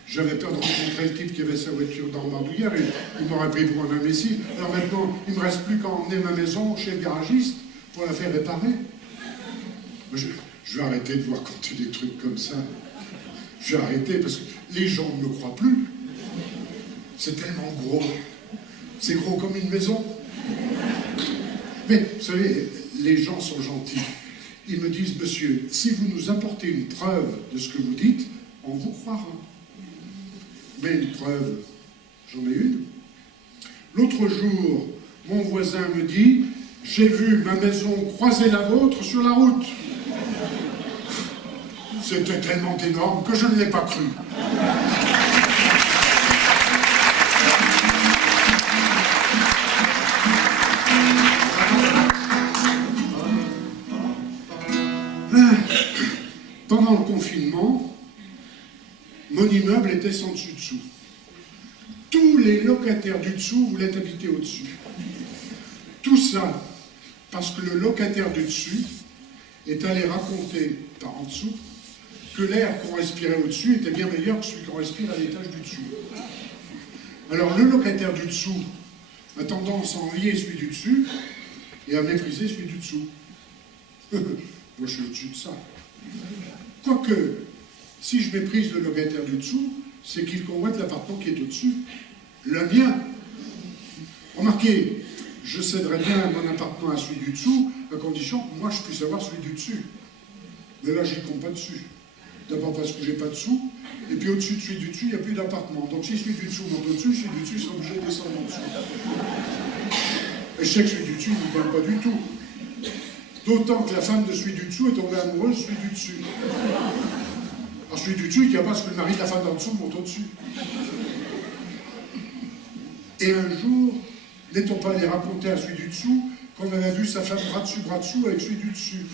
J'avais peur de rencontrer le type qui avait sa voiture dans Mardouillère et il m'aurait pris pour un imbécile. Alors maintenant, il ne me reste plus qu'à emmener ma maison chez le garagiste pour la faire réparer. Je vais arrêter de vous raconter des trucs comme ça. Je vais arrêter parce que les gens ne me croient plus. C'est tellement gros. C'est gros comme une maison. Mais, vous savez, les gens sont gentils. Ils me disent, monsieur, si vous nous apportez une preuve de ce que vous dites, on vous croira. Mais une preuve, j'en ai une. L'autre jour, mon voisin me dit, j'ai vu ma maison croiser la vôtre sur la route. C'était tellement énorme que je ne l'ai pas cru. Pendant le confinement, mon immeuble était sans dessus-dessous. Tous les locataires du dessous voulaient habiter au-dessus. Tout ça parce que le locataire du dessus est allé raconter par en dessous que l'air qu'on respirait au-dessus était bien meilleur que celui qu'on respire à l'étage du dessus. Alors le locataire du dessous a tendance à envier celui du dessus et à mépriser celui du dessous. Moi je suis au-dessus de ça. Quoique, si je méprise le locataire du dessous, c'est qu'il convoite l'appartement qui est au-dessus. Le mien. Remarquez, je céderais bien mon appartement à celui du dessous, à condition que moi je puisse avoir celui du dessus. Mais là, j'y compte pas dessus. D'abord parce que j'ai pas de sous, et puis au-dessus de celui du dessus, il n'y a plus d'appartement. Donc si celui du dessous monte au-dessus, celui du dessus sera obligé de descendre en dessous. Et je sais que celui du dessus ne me parle pas du tout. D'autant que la femme de celui du dessous est tombée amoureuse de celui du dessus. Alors celui du dessus, il n'y a pas parce que le mari de la femme d'en dessous monte au-dessus. Et un jour, n'est-on pas allé raconter à celui du dessous qu'on avait vu sa femme bras dessous avec celui du dessus.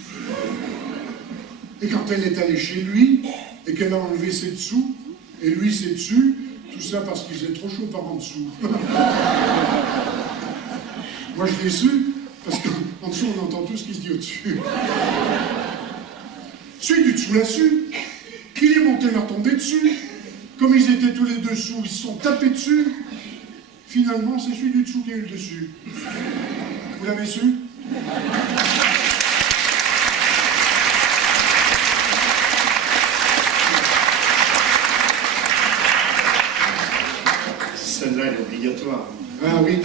Et quand elle est allée chez lui, et qu'elle a enlevé ses dessous, et lui ses dessus, tout ça parce qu'il faisait trop chaud par en dessous. Moi je l'ai su, parce qu'en dessous on entend tout ce qui se dit au-dessus. Celui du dessous l'a su. Il est monté leur tomber dessus. Comme ils étaient tous les deux sous, ils se sont tapés dessus. Finalement, c'est celui du dessous qui a eu le dessus. Vous l'avez su? Celle-là, elle est obligatoire. Ah oui.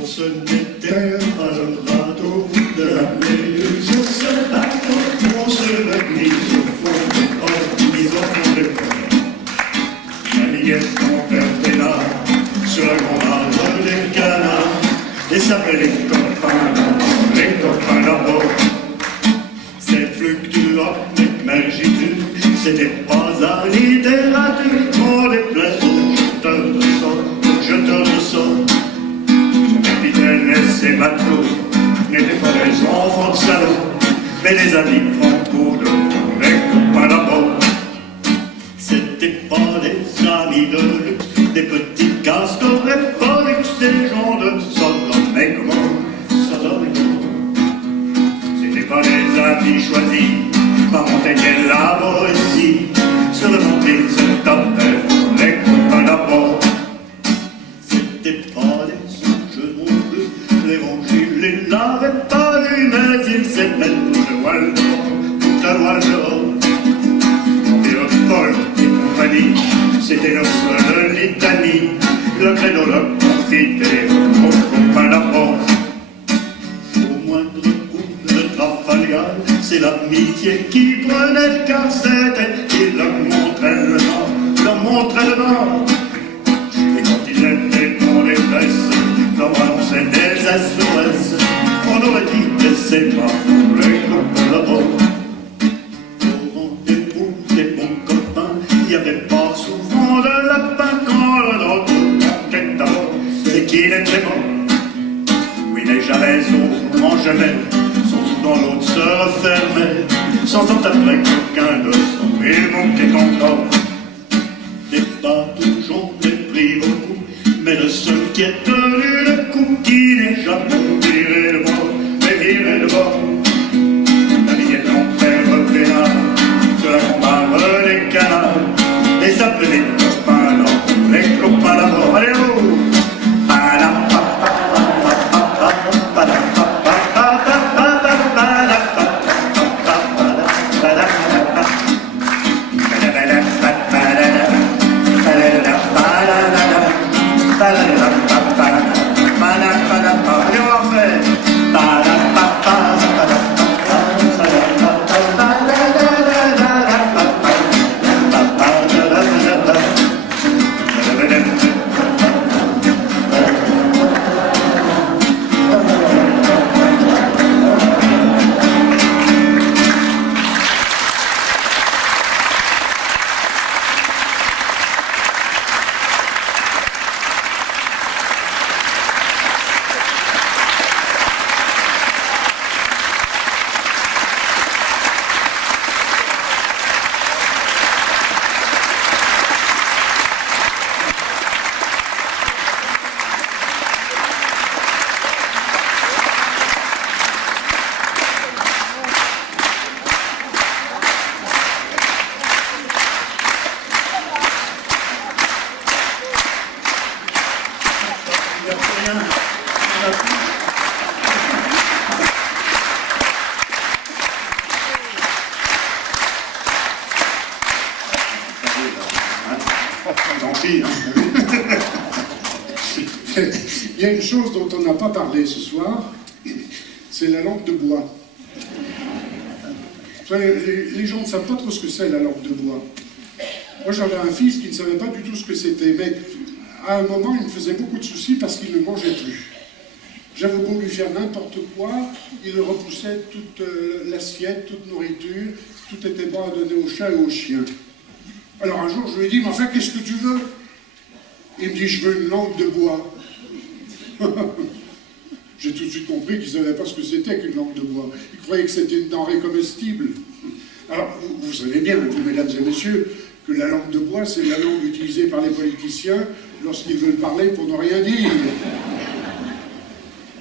On se mettait à un bateau de la mer. Sur ce bateau, on se le glisse au fond, mise au fond de la miguette, mon père était là, sur la grande arbre des canards. et s'appelait les copains d'abord. C'est fluctuant, émergiture, c'était pas à littérature, on déplaise jeteur de sort, jeteur de sort. Son capitaine et ses matelots n'étaient pas des enfants de salauds, mais des amis franco de les copains d'abord. C'était pas des amis de luxe, des petits castors et pollux, des gens de Sodome et Gomorrhe, Sodome et Gomorrhe. C'était pas des amis choisis par Montaigne et la Boétie, sur le monde ils se tapaient les copains d'abord. C'était pas des anges non plus, l'évangile les l'avait pas lu, mais ils s'aimaient toute la voile dehors. Paul et compagnie, c'était nos seuls litanie, le credo, le confité, au copain d'abord. Au moindre coup de Trafalgar, c'est l'amitié qui prenait le quart, c'était qui leur montrait le nord, Et quand ils étaient en détresse, leur annonçait des SOS, on aurait dit que c'est pas les copains d'abord. Il n'y avait pas souvent de lapin quand le drogue manquait d'abord. C'est qu'il était mort. Oui, mais jamais autrement, jamais. Son dans l'autre se refermait. 100 ans après qu'aucun de son il manquait encore. Des bateaux, j'en ai pris beaucoup, mais le seul qui est tenu le coup, qui n'est jamais viré de bord, mais viré de bord. La vignette en terre pénale, sur la combarre des canals. Et s'appelait les copains d'abord, les copains d'abord, allez oh! Allez, on en fait! Il y a une chose dont on n'a pas parlé ce soir, c'est la lampe de bois. Vous savez, les gens ne savent pas trop ce que c'est la lampe de bois. Moi j'avais un fils qui ne savait pas du tout ce que c'était, mais à un moment il me faisait beaucoup de soucis parce qu'il ne mangeait plus. J'avais beau lui faire n'importe quoi, il repoussait toute l'assiette, toute nourriture, tout était bon à donner aux chats et aux chiens. Alors un jour je lui ai dit, mais enfin qu'est-ce que tu veux? Il me dit, je veux une lampe de bois. J'ai tout de suite compris qu'ils ne savaient pas ce que c'était qu'une lampe de bois. Ils croyaient que c'était une denrée comestible. Alors, vous savez bien, vous, mesdames et messieurs, que la lampe de bois, c'est la langue utilisée par les politiciens lorsqu'ils veulent parler pour ne rien dire.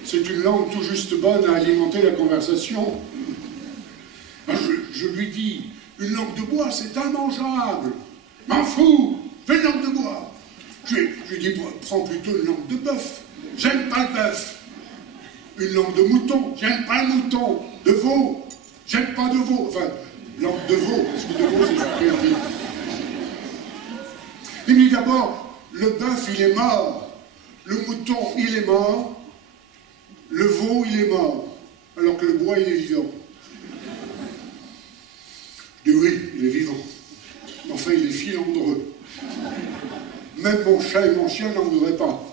C'est une langue tout juste bonne à alimenter la conversation. Je lui dis, une lampe de bois, c'est immangeable. M'en fous, fais une lampe de bois. Je lui dis, prends plutôt une lampe de bœuf. J'aime pas le bœuf. Une lampe de mouton. J'aime pas le mouton. De veau. J'aime pas de veau. Enfin, lampe de veau, parce que de veau, c'est super. Il me dit d'abord, le bœuf, il est mort. Le mouton, il est mort. Le veau, il est mort. Alors que le bois, il est vivant. Je dis oui, il est vivant. Mais enfin, il est filandreux. Même mon chat et mon chien n'en voudraient pas.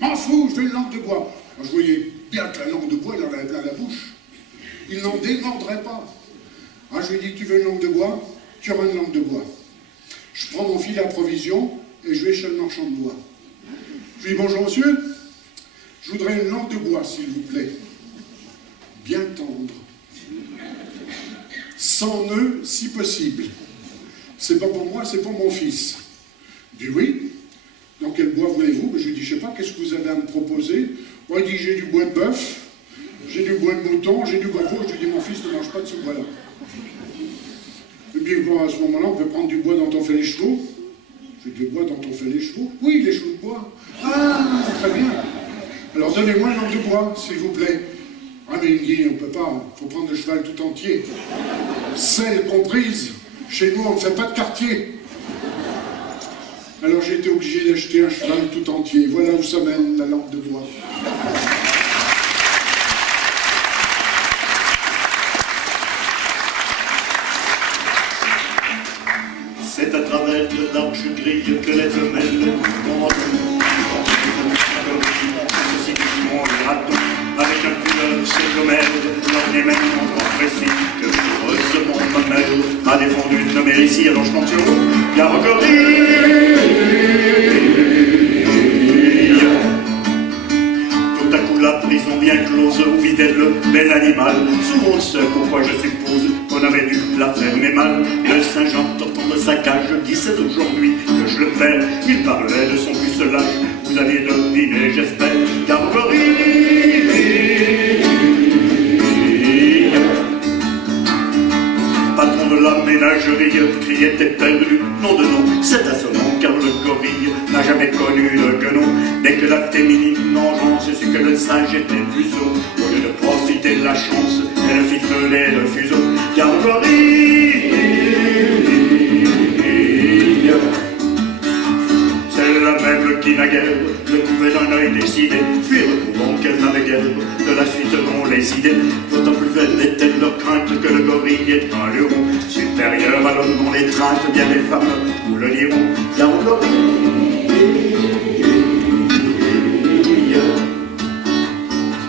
M'en fous, je veux une lampe de bois. Je voyais bien que la langue de bois, il en avait plein la bouche. Il n'en démordrait pas. Je lui ai dit, tu veux une langue de bois? Tu auras une langue de bois. Je prends mon filet à provision et je vais chez le marchand de bois. Je lui dis, bonjour monsieur, je voudrais une langue de bois, s'il vous plaît. Bien tendre. Sans nœud, si possible. C'est pas pour moi, c'est pour mon fils. Il dit oui. Dans quel bois voulez-vous? Je lui dis, je sais pas, qu'est-ce que vous avez à me proposer? Moi, il dit, j'ai du bois de bœuf, j'ai du bois de mouton, j'ai du bois de veau. Je lui dis, mon fils ne mange pas de ce bois-là. Et puis, bon, à ce moment-là, on peut prendre du bois dont on fait les chevaux. J'ai du bois dont on fait les chevaux? Oui, les chevaux de bois. Ah, très bien. Alors, donnez-moi une langue de bois, s'il vous plaît. Ah, mais il me dit, on ne peut pas, il faut prendre le cheval tout entier. Selle comprise. Chez nous, on ne fait pas de quartier. Alors j'ai été obligé d'acheter un cheval tout entier. Voilà où ça mène la langue de bois. C'est à travers de larges grilles que les femelles montent. Ceci qui monte raton, avec un couleur cellomère, leur nez même en précis, que heureusement ma mère a défendu de mes ici, alors je compte sur vous, Garogorille. Tout à coup la prison bien close, où vivait le bel animal, souvent seul, pourquoi je suppose qu'on avait dû la fermer mal. Le Saint-Jean sortant de sa cage, dit c'est aujourd'hui que je le perds. Il parlait de son pucelage, vous aviez deviné, j'espère, Garogorille. Patron de la ménagerie, criait éperdu, nom de nom, c'est à son nom, car le gorille n'a jamais connu de guenon. Dès que la féminine engeance su que le singe était puceau, au lieu de profiter de la chance, elle fit feuler le fuseau. Garogorille, c'est la même qui naguère le couvait d'un œil décidé, fuir courant qu'elle n'avait guère de la suite dont les idées. D'autant plus vaine était leur crainte que le gorille est un luron, supérieur à l'homme dont l'étreinte, bien des femmes vous le diront. Garogorille,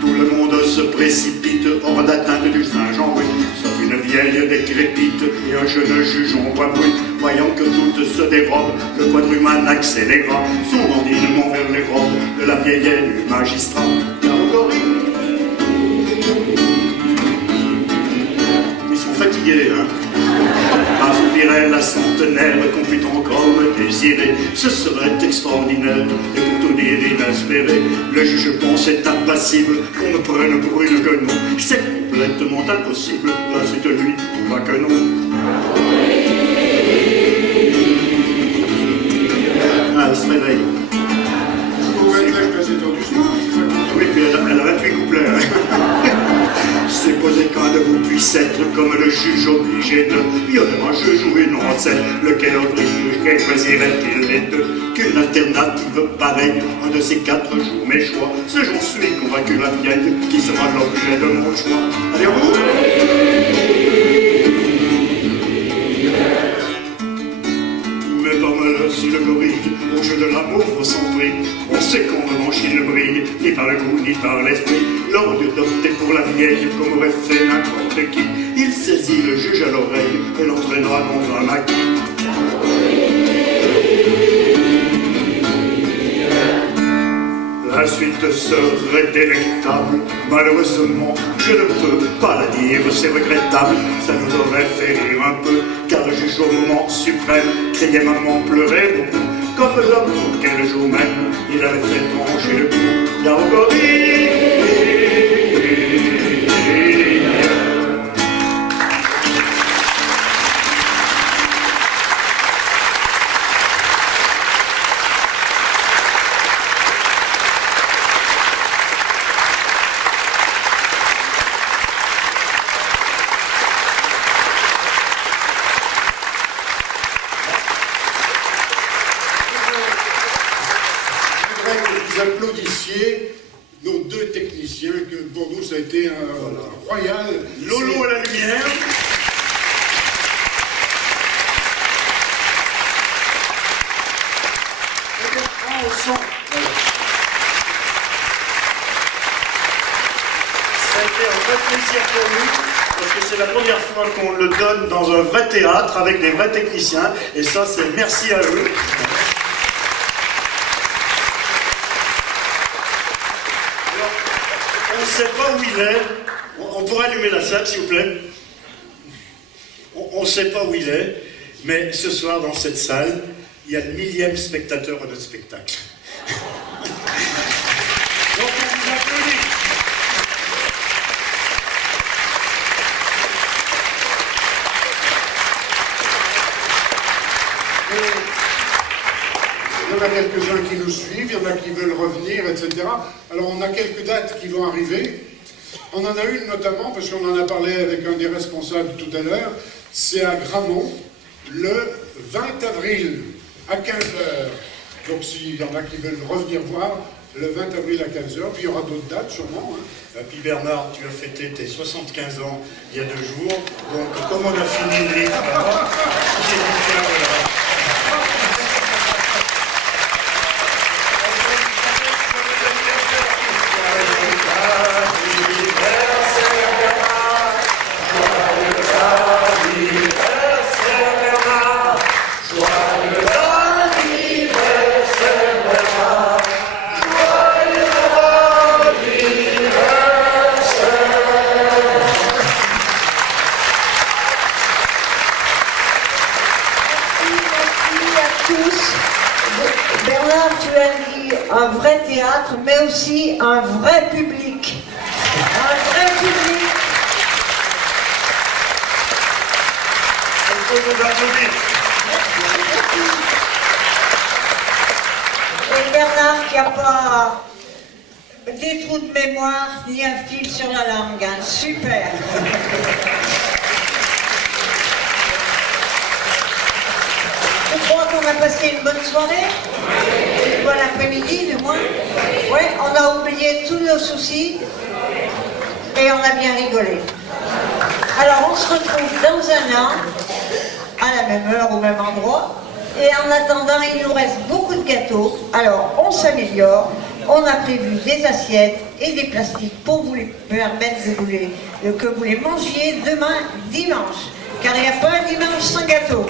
tout le monde se précipite hors d'atteinte du Saint-Jean, oui, sauf une vieille décrépite et un jeune juge en bois brut. Voyant que toutes se dérobent, le quadruman accéléra son bandinement vers les robes de la vieille élue magistrat. Garogorille, ils sont fatigués, hein. Assoupirait la centenaire qu'on put encore me désirer. Ce serait extraordinaire et pour tout dire inespéré. Le juge pensait impassible qu'on me prenne pour une guenon. C'est complètement impossible, là c'est de lui, on voit que non. Ah, il se réveille. Vous êtes là, je passe étendu ce soir, c'est ça qu'on Oui, puis elle a 28 couplets. C'est posé qu'un de vous puisse être comme le juge obligé de. Il y aurait un juge ou une ancêtre, lequel oblige, choisirait-il les deux? Qu'une alternative pareille, un de ces 4 jours, mes choix. Ce j'en suis convaincu la vieille, qui sera l'objet de mon choix. Allez, en route! Mais pas mal si le gorille, au jeu de l'amour s'en prie. On sait qu'on ne mange il brille, ni par le goût, ni par l'esprit. Lors d'opter pour la vieille, comme aurait fait n'importe qui, il saisit le juge à l'oreille et l'entraînera dans un maquis. La suite serait délectable, malheureusement, je ne peux pas la dire, c'est regrettable, ça nous aurait fait rire un peu, car le juge au moment suprême criait maman, pleurait beaucoup, comme l'homme auquel jour même il avait fait trancher le cou. Garogorille. vous applaudissiez nos 2 techniciens, que pour nous ça a été un royal. Lolo à la lumière. Au son. Voilà. a été un vrai plaisir pour nous, parce que c'est la première fois qu'on le donne dans un vrai théâtre avec des vrais techniciens, et ça, c'est merci à eux. Alors, on ne sait pas où il est. On pourrait allumer la salle, s'il vous plaît. On ne sait pas où il est, mais ce soir, dans cette salle, il y a le 1000e spectateur de notre spectacle. Donc, on vous applaudit. Il y en a quelques-uns qui nous suivent, il y en a qui veulent revenir, etc. Alors on a quelques dates qui vont arriver. On en a une notamment, parce qu'on en a parlé avec un des responsables tout à l'heure, c'est à Grammont, le 20 avril à 15h. Donc s'il y en a qui veulent revenir voir, le 20 avril à 15h, puis il y aura d'autres dates sûrement. Puis Bernard, tu as fêté tes 75 ans il y a 2 jours, donc comme on a fini le livre, j'ai dit tiens, voilà. Bernard, tu as dit un vrai théâtre, mais aussi un vrai public. Un vrai public. On peut vous applaudir. Et Bernard qui n'a pas des trous de mémoire ni un fil sur la langue. Hein. Super. Je crois qu'on a passé une bonne soirée. Bon après-midi, du moins. Oui, on a oublié tous nos soucis et on a bien rigolé. Alors, on se retrouve dans un an, à la même heure, au même endroit. Et en attendant, il nous reste beaucoup de gâteaux. Alors, on s'améliore. On a prévu des assiettes et des plastiques pour vous les permettre que vous les mangiez demain, dimanche. Car il n'y a pas un dimanche sans gâteau.